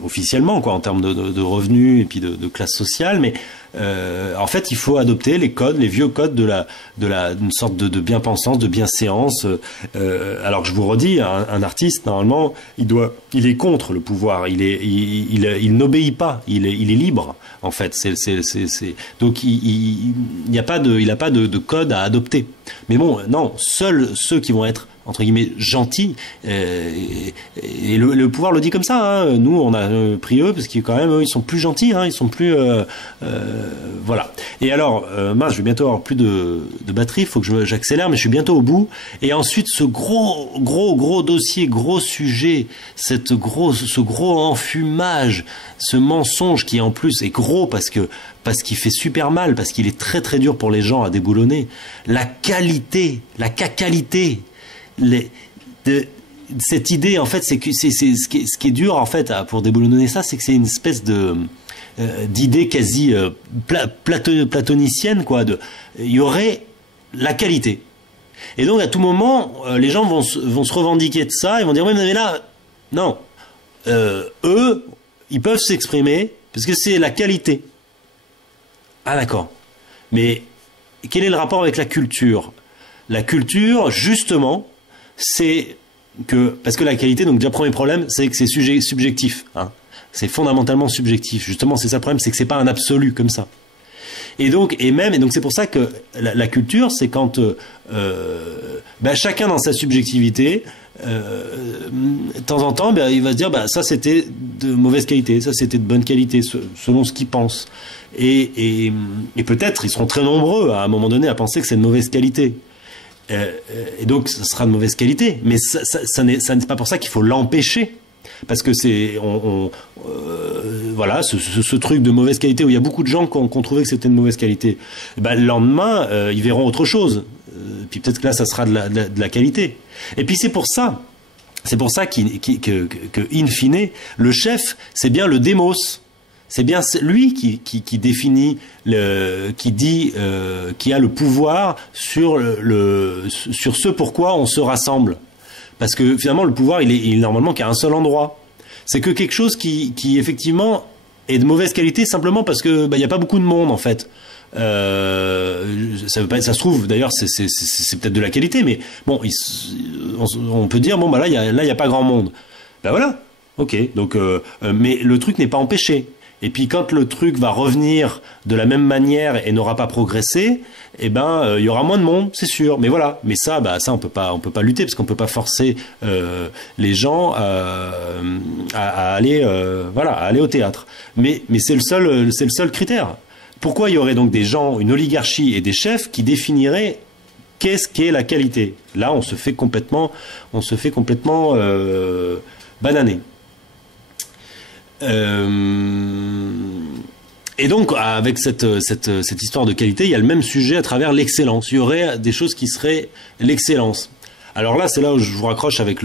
officiellement, quoi, en termes de revenus et puis de classe sociale, mais en fait il faut adopter les codes, les vieux codes de une sorte de bien-pensance, de bienséance. Alors que je vous redis, un artiste normalement il est contre le pouvoir, il n'obéit pas, il est libre en fait. Donc il n'a pas de code à adopter. Mais bon, non, seuls ceux qui vont être entre guillemets gentils, et le pouvoir le dit comme ça, hein. Nous on a pris eux parce qu'ils quand même ils sont plus gentils, hein, ils sont plus voilà. Et alors mince, je vais bientôt avoir plus de batterie, il faut que j'accélère, mais je suis bientôt au bout. Et ensuite ce gros dossier, gros sujet, ce gros enfumage, ce mensonge qui en plus est gros parce qu'il fait super mal, parce qu'il est très très dur pour les gens à déboulonner. La qualité, cette idée, en fait, c'est que ce qui est dur en fait pour déboulonner ça, c'est que c'est une espèce d'idée quasi platonicienne, quoi. Il y aurait la qualité. Et donc à tout moment, les gens vont se revendiquer de ça, ils vont dire oui mais là, non, eux, ils peuvent s'exprimer parce que c'est la qualité. Ah d'accord. Mais quel est le rapport avec la culture? La culture, justement, c'est que, parce que la qualité, donc déjà premier problème, c'est que c'est subjectif, hein. C'est fondamentalement subjectif. Justement, c'est ça le problème, c'est que c'est pas un absolu comme ça. Et donc c'est pour ça que la culture, c'est quand chacun dans sa subjectivité, de temps en temps, il va se dire, ça c'était de mauvaise qualité, ça c'était de bonne qualité, selon ce qu'il pense. Et peut-être ils seront très nombreux à un moment donné à penser que c'est de mauvaise qualité. Et donc ça sera de mauvaise qualité, mais ça n'est pas pour ça qu'il faut l'empêcher, parce que voilà, ce truc de mauvaise qualité où il y a beaucoup de gens qui ont trouvé que c'était de mauvaise qualité, le lendemain ils verront autre chose, puis peut-être que là ça sera de la qualité. Et puis c'est pour ça que in fine le chef, c'est bien le démos. C'est bien lui qui définit, qui dit, qui a le pouvoir sur ce pourquoi on se rassemble. Parce que finalement, le pouvoir, il est normalement qu'à un seul endroit. C'est que quelque chose qui effectivement est de mauvaise qualité simplement parce que il y a pas beaucoup de monde en fait. Ça se trouve d'ailleurs c'est peut-être de la qualité, mais bon, on peut dire là il y a pas grand monde. Voilà, ok. Donc mais le truc n'est pas empêché. Et puis quand le truc va revenir de la même manière et n'aura pas progressé, il y aura moins de monde, c'est sûr. Mais voilà, mais ça on peut pas lutter parce qu'on peut pas forcer les gens à aller au théâtre. Mais c'est le seul critère. Pourquoi il y aurait donc des gens, une oligarchie et des chefs qui définiraient qu'est-ce qu'est la qualité? Là, on se fait complètement bananer. Et donc, avec cette histoire de qualité, il y a le même sujet à travers l'excellence. Il y aurait des choses qui seraient l'excellence. Alors là, c'est là où je vous raccroche avec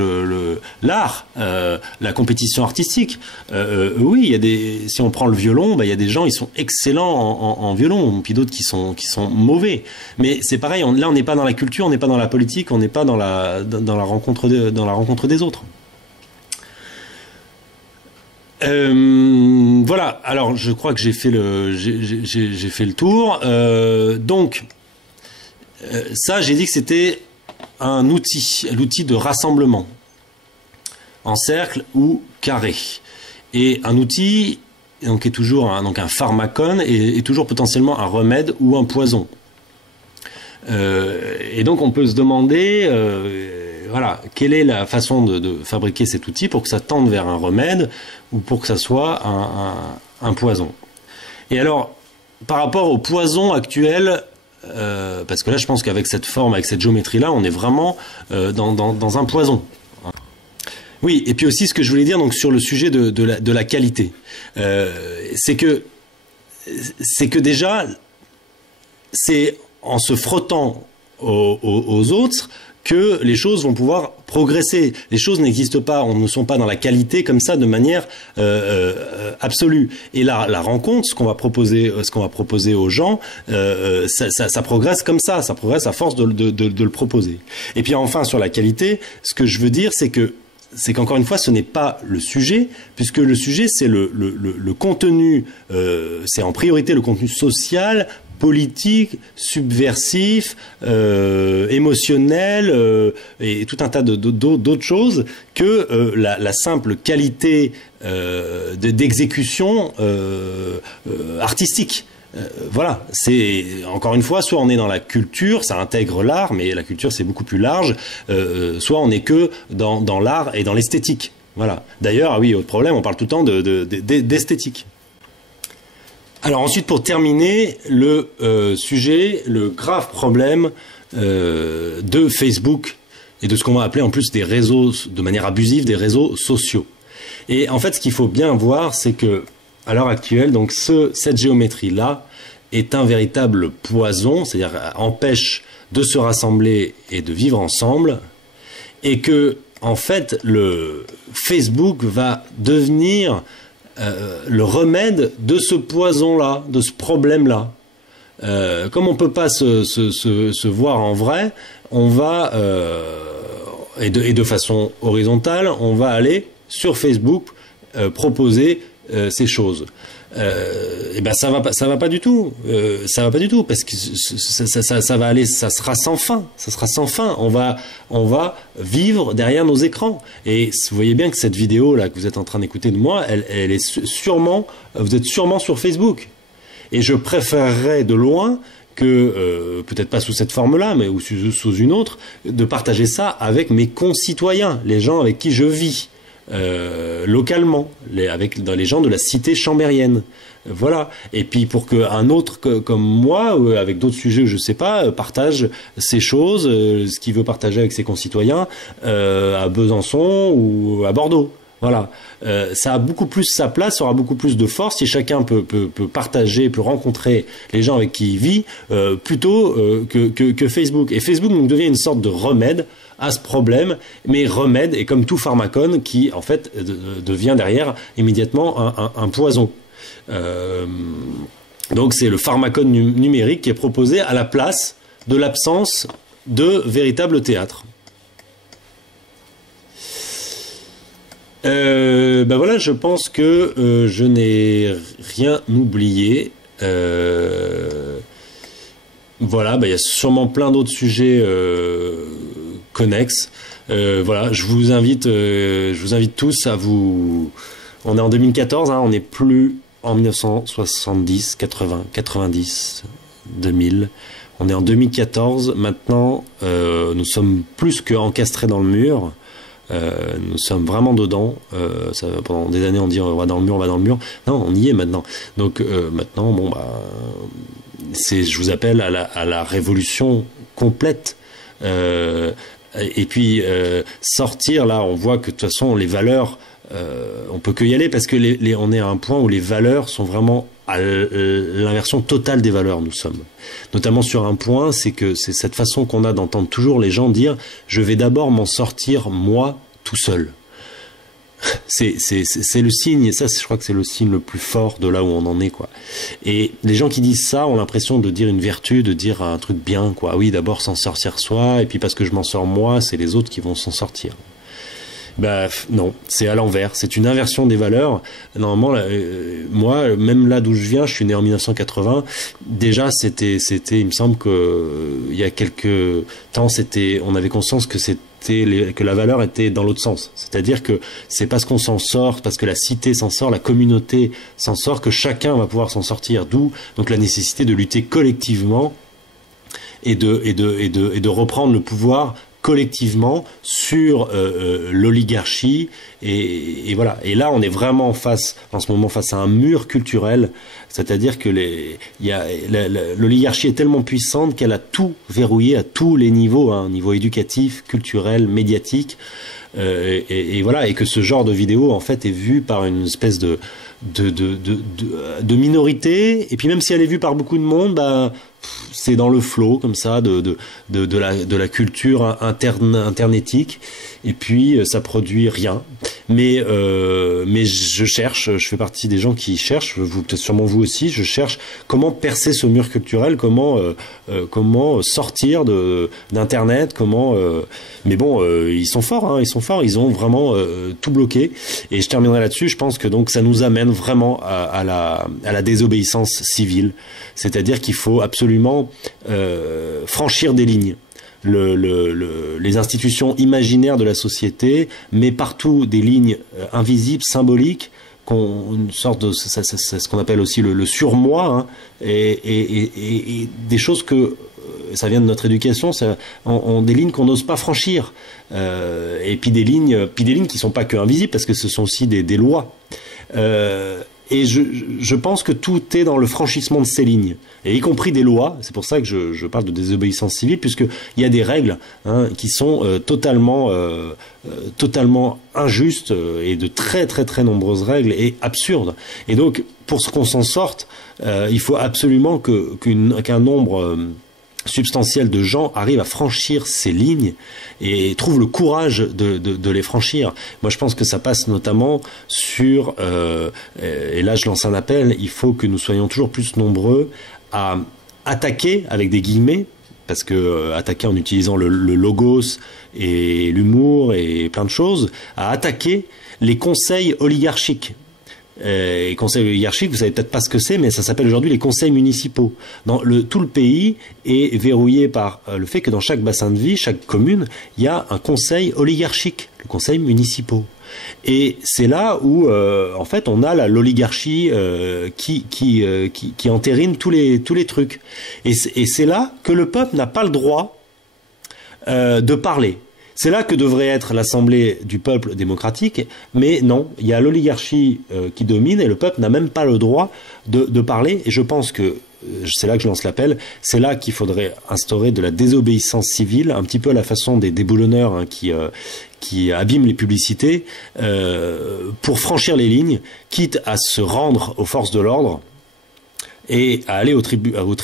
l'art, la compétition artistique. Oui, il y a si on prend le violon, il y a des gens, ils sont excellents en violon, puis d'autres qui sont mauvais. Mais c'est pareil, là, on n'est pas dans la culture, on n'est pas dans la politique, on n'est pas dans la rencontre des autres. Voilà. Alors, je crois que j'ai fait le tour. Donc, ça, j'ai dit que c'était un outil, l'outil de rassemblement, en cercle ou carré. Et un outil, donc, est toujours un pharmacone, est toujours potentiellement un remède ou un poison. Et donc, on peut se demander, voilà, quelle est la façon de fabriquer cet outil pour que ça tende vers un remède ou pour que ça soit un poison. Et alors, par rapport au poison actuel, parce que là, je pense qu'avec cette forme, avec cette géométrie-là, on est vraiment dans un poison. Oui, et puis aussi, ce que je voulais dire donc sur le sujet de la qualité, c'est que déjà, c'est en se frottant aux autres que les choses vont pouvoir progresser. Les choses n'existent pas, on ne sont pas dans la qualité comme ça de manière absolue. Et la rencontre, ce qu'on va proposer aux gens, ça progresse comme ça progresse à force de le proposer. Et puis enfin sur la qualité, ce que je veux dire, c'est qu'encore une fois, ce n'est pas le sujet, puisque le sujet, c'est le contenu, c'est en priorité le contenu social, politique, subversif, émotionnel et tout un tas d'autres choses que la simple qualité d'exécution artistique. Voilà, c'est encore une fois, soit on est dans la culture, ça intègre l'art, mais la culture c'est beaucoup plus large, soit on n'est que dans l'art et dans l'esthétique. Voilà. D'ailleurs, oui, autre problème, on parle tout le temps d'esthétique. Alors ensuite, pour terminer, le sujet, le grave problème de Facebook et de ce qu'on va appeler en plus des réseaux, de manière abusive, des réseaux sociaux. Et en fait, ce qu'il faut bien voir, c'est que à l'heure actuelle, donc cette géométrie-là est un véritable poison, c'est-à-dire empêche de se rassembler et de vivre ensemble, et que en fait, le Facebook va devenir le remède de ce poison-là, de ce problème-là. Comme on ne peut pas se voir en vrai, on va, et de façon horizontale, on va aller sur Facebook proposer ces choses. Et ben ça va pas du tout. Ça va pas du tout parce que ça va aller, ça sera sans fin. Ça sera sans fin. On va vivre derrière nos écrans. Et vous voyez bien que cette vidéo là que vous êtes en train d'écouter de moi, elle est sûrement, vous êtes sûrement sur Facebook. Et je préférerais de loin que, peut-être pas sous cette forme-là, mais ou sous une autre, de partager ça avec mes concitoyens, les gens avec qui je vis, localement, avec les gens de la cité chambérienne. Voilà. Et puis pour qu'un autre comme moi, ou avec d'autres sujets, je sais pas, partage ces choses, ce qu'il veut partager avec ses concitoyens, à Besançon ou à Bordeaux. Voilà, ça a beaucoup plus sa place, ça aura beaucoup plus de force si chacun peut partager, peut rencontrer les gens avec qui il vit, plutôt que Facebook. Et Facebook donc devient une sorte de remède à ce problème, mais remède, et comme tout pharmacone, qui en fait devient derrière immédiatement un poison. Donc c'est le pharmacone numérique qui est proposé à la place de l'absence de véritable théâtre. Ben voilà, je pense que je n'ai rien oublié. Voilà, ben il y a sûrement plein d'autres sujets connexes. Voilà, je vous invite tous à vous. On est en 2014, hein, on n'est plus en 1970, 80, 90, 2000. On est en 2014. Maintenant, nous sommes plus qu'encastrés dans le mur. Nous sommes vraiment dedans. Pendant des années, on dit on va dans le mur, on va dans le mur. Non, on y est maintenant. Donc maintenant, bon bah, je vous appelle à la révolution complète. Et puis sortir là, on voit que de toute façon les valeurs, on peut que y aller parce que on est à un point où les valeurs sont vraiment à l'inversion totale des valeurs. Nous sommes notamment sur un point, c'est que c'est cette façon qu'on a d'entendre toujours les gens dire je vais d'abord m'en sortir moi tout seul. C'est le signe, et ça je crois que c'est le signe le plus fort de là où on en est, quoi. Et les gens qui disent ça ont l'impression de dire une vertu, de dire un truc bien, quoi. Oui, d'abord s'en sortir soi, et puis parce que je m'en sors moi, c'est les autres qui vont s'en sortir. Bah non, c'est à l'envers, c'est une inversion des valeurs. Normalement, moi, même là d'où je viens, je suis né en 1980. Déjà, c'était, il me semble que il y a quelques temps, on avait conscience que que la valeur était dans l'autre sens. C'est-à-dire que c'est parce qu'on s'en sort, parce que la cité s'en sort, la communauté s'en sort, que chacun va pouvoir s'en sortir. D'où donc la nécessité de lutter collectivement et de reprendre le pouvoir collectivement sur l'oligarchie et voilà. Et là, on est vraiment en ce moment face à un mur culturel, c'est-à-dire que l'oligarchie est tellement puissante qu'elle a tout verrouillé à tous les niveaux, hein, niveau éducatif, culturel, médiatique, et voilà, et que ce genre de vidéo en fait est vu par une espèce de minorité, et puis même si elle est vue par beaucoup de monde, bah c'est dans le flot comme ça de la culture internétique, et puis ça produit rien. Mais je cherche, je fais partie des gens qui cherchent, peut-être sûrement vous aussi, je cherche comment percer ce mur culturel, comment sortir d'internet, mais bon, ils sont forts, hein, ils ont vraiment tout bloqué. Et je terminerai là-dessus. Je pense que donc ça nous amène vraiment à la désobéissance civile, c'est-à-dire qu'il faut absolument franchir des lignes. Les institutions imaginaires de la société, mais partout des lignes invisibles, symboliques, une sorte de, c'est ce qu'on appelle aussi le surmoi, hein, et des choses que ça vient de notre éducation, des lignes qu'on n'ose pas franchir, et puis des lignes qui sont pas que invisibles parce que ce sont aussi des lois. Et je pense que tout est dans le franchissement de ces lignes, et y compris des lois. C'est pour ça que je parle de désobéissance civile, puisqu'il y a des règles, hein, qui sont totalement injustes, et de très très très nombreuses règles, et absurdes. Et donc, pour qu'on s'en sorte, il faut absolument qu'un nombre substantiel de gens arrivent à franchir ces lignes et trouvent le courage de les franchir. Moi, je pense que ça passe notamment sur, et là je lance un appel, il faut que nous soyons toujours plus nombreux à attaquer, avec des guillemets, parce que attaquer en utilisant le logos et l'humour et plein de choses, à attaquer les conseils oligarchiques. Les conseils oligarchiques, vous savez peut-être pas ce que c'est, mais ça s'appelle aujourd'hui les conseils municipaux. Tout le pays est verrouillé par le fait que dans chaque bassin de vie, chaque commune, il y a un conseil oligarchique, le conseil municipal. Et c'est là où, en fait, on a l'oligarchie qui entérine tous les trucs. Et c'est là que le peuple n'a pas le droit de parler. C'est là que devrait être l'Assemblée du peuple démocratique, mais non, il y a l'oligarchie qui domine et le peuple n'a même pas le droit de parler. Et je pense que c'est là que je lance l'appel, c'est là qu'il faudrait instaurer de la désobéissance civile, un petit peu à la façon des boulonneurs hein, qui abîment les publicités, pour franchir les lignes, quitte à se rendre aux forces de l'ordre et à aller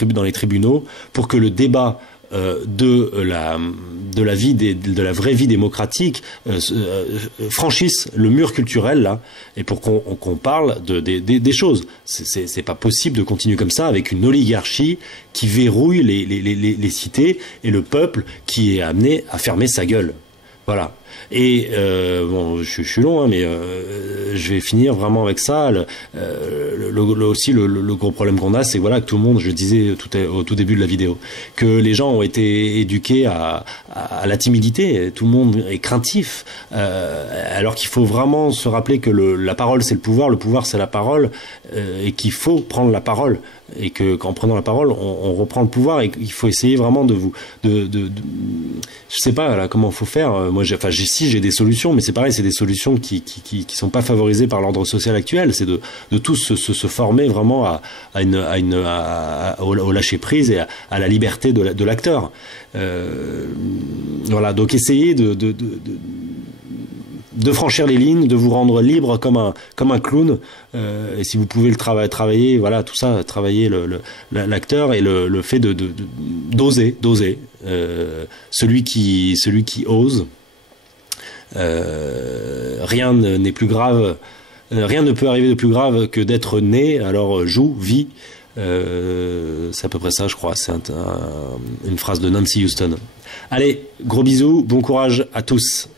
dans les tribunaux pour que le débat de la vraie vie démocratique franchisse le mur culturel là, et pour qu'on parle des choses. C'est pas possible de continuer comme ça avec une oligarchie qui verrouille les cités et le peuple qui est amené à fermer sa gueule. Voilà. Et bon, je suis long, hein, mais je vais finir vraiment avec ça. Aussi, le gros problème qu'on a, c'est voilà que tout le monde, je disais au tout début de la vidéo, que les gens ont été éduqués à la timidité. Tout le monde est craintif, alors qu'il faut vraiment se rappeler que la parole c'est le pouvoir c'est la parole, et qu'il faut prendre la parole. Et que qu'en prenant la parole, on reprend le pouvoir et qu'il faut essayer vraiment je sais pas là comment faut faire. Moi, j'ai des solutions, mais c'est pareil, c'est des solutions qui sont pas favorisées par l'ordre social actuel. C'est de tous se former vraiment au lâcher prise et à la liberté de l'acteur. Voilà, donc essayez de franchir les lignes, de vous rendre libre comme un clown, et si vous pouvez le travailler, voilà, tout ça, travailler l'acteur et le fait d'oser, celui qui ose, rien n'est plus grave, rien ne peut arriver de plus grave que d'être né, alors joue, vis, c'est à peu près ça, je crois, c'est une phrase de Nancy Houston. Allez, gros bisous, bon courage à tous.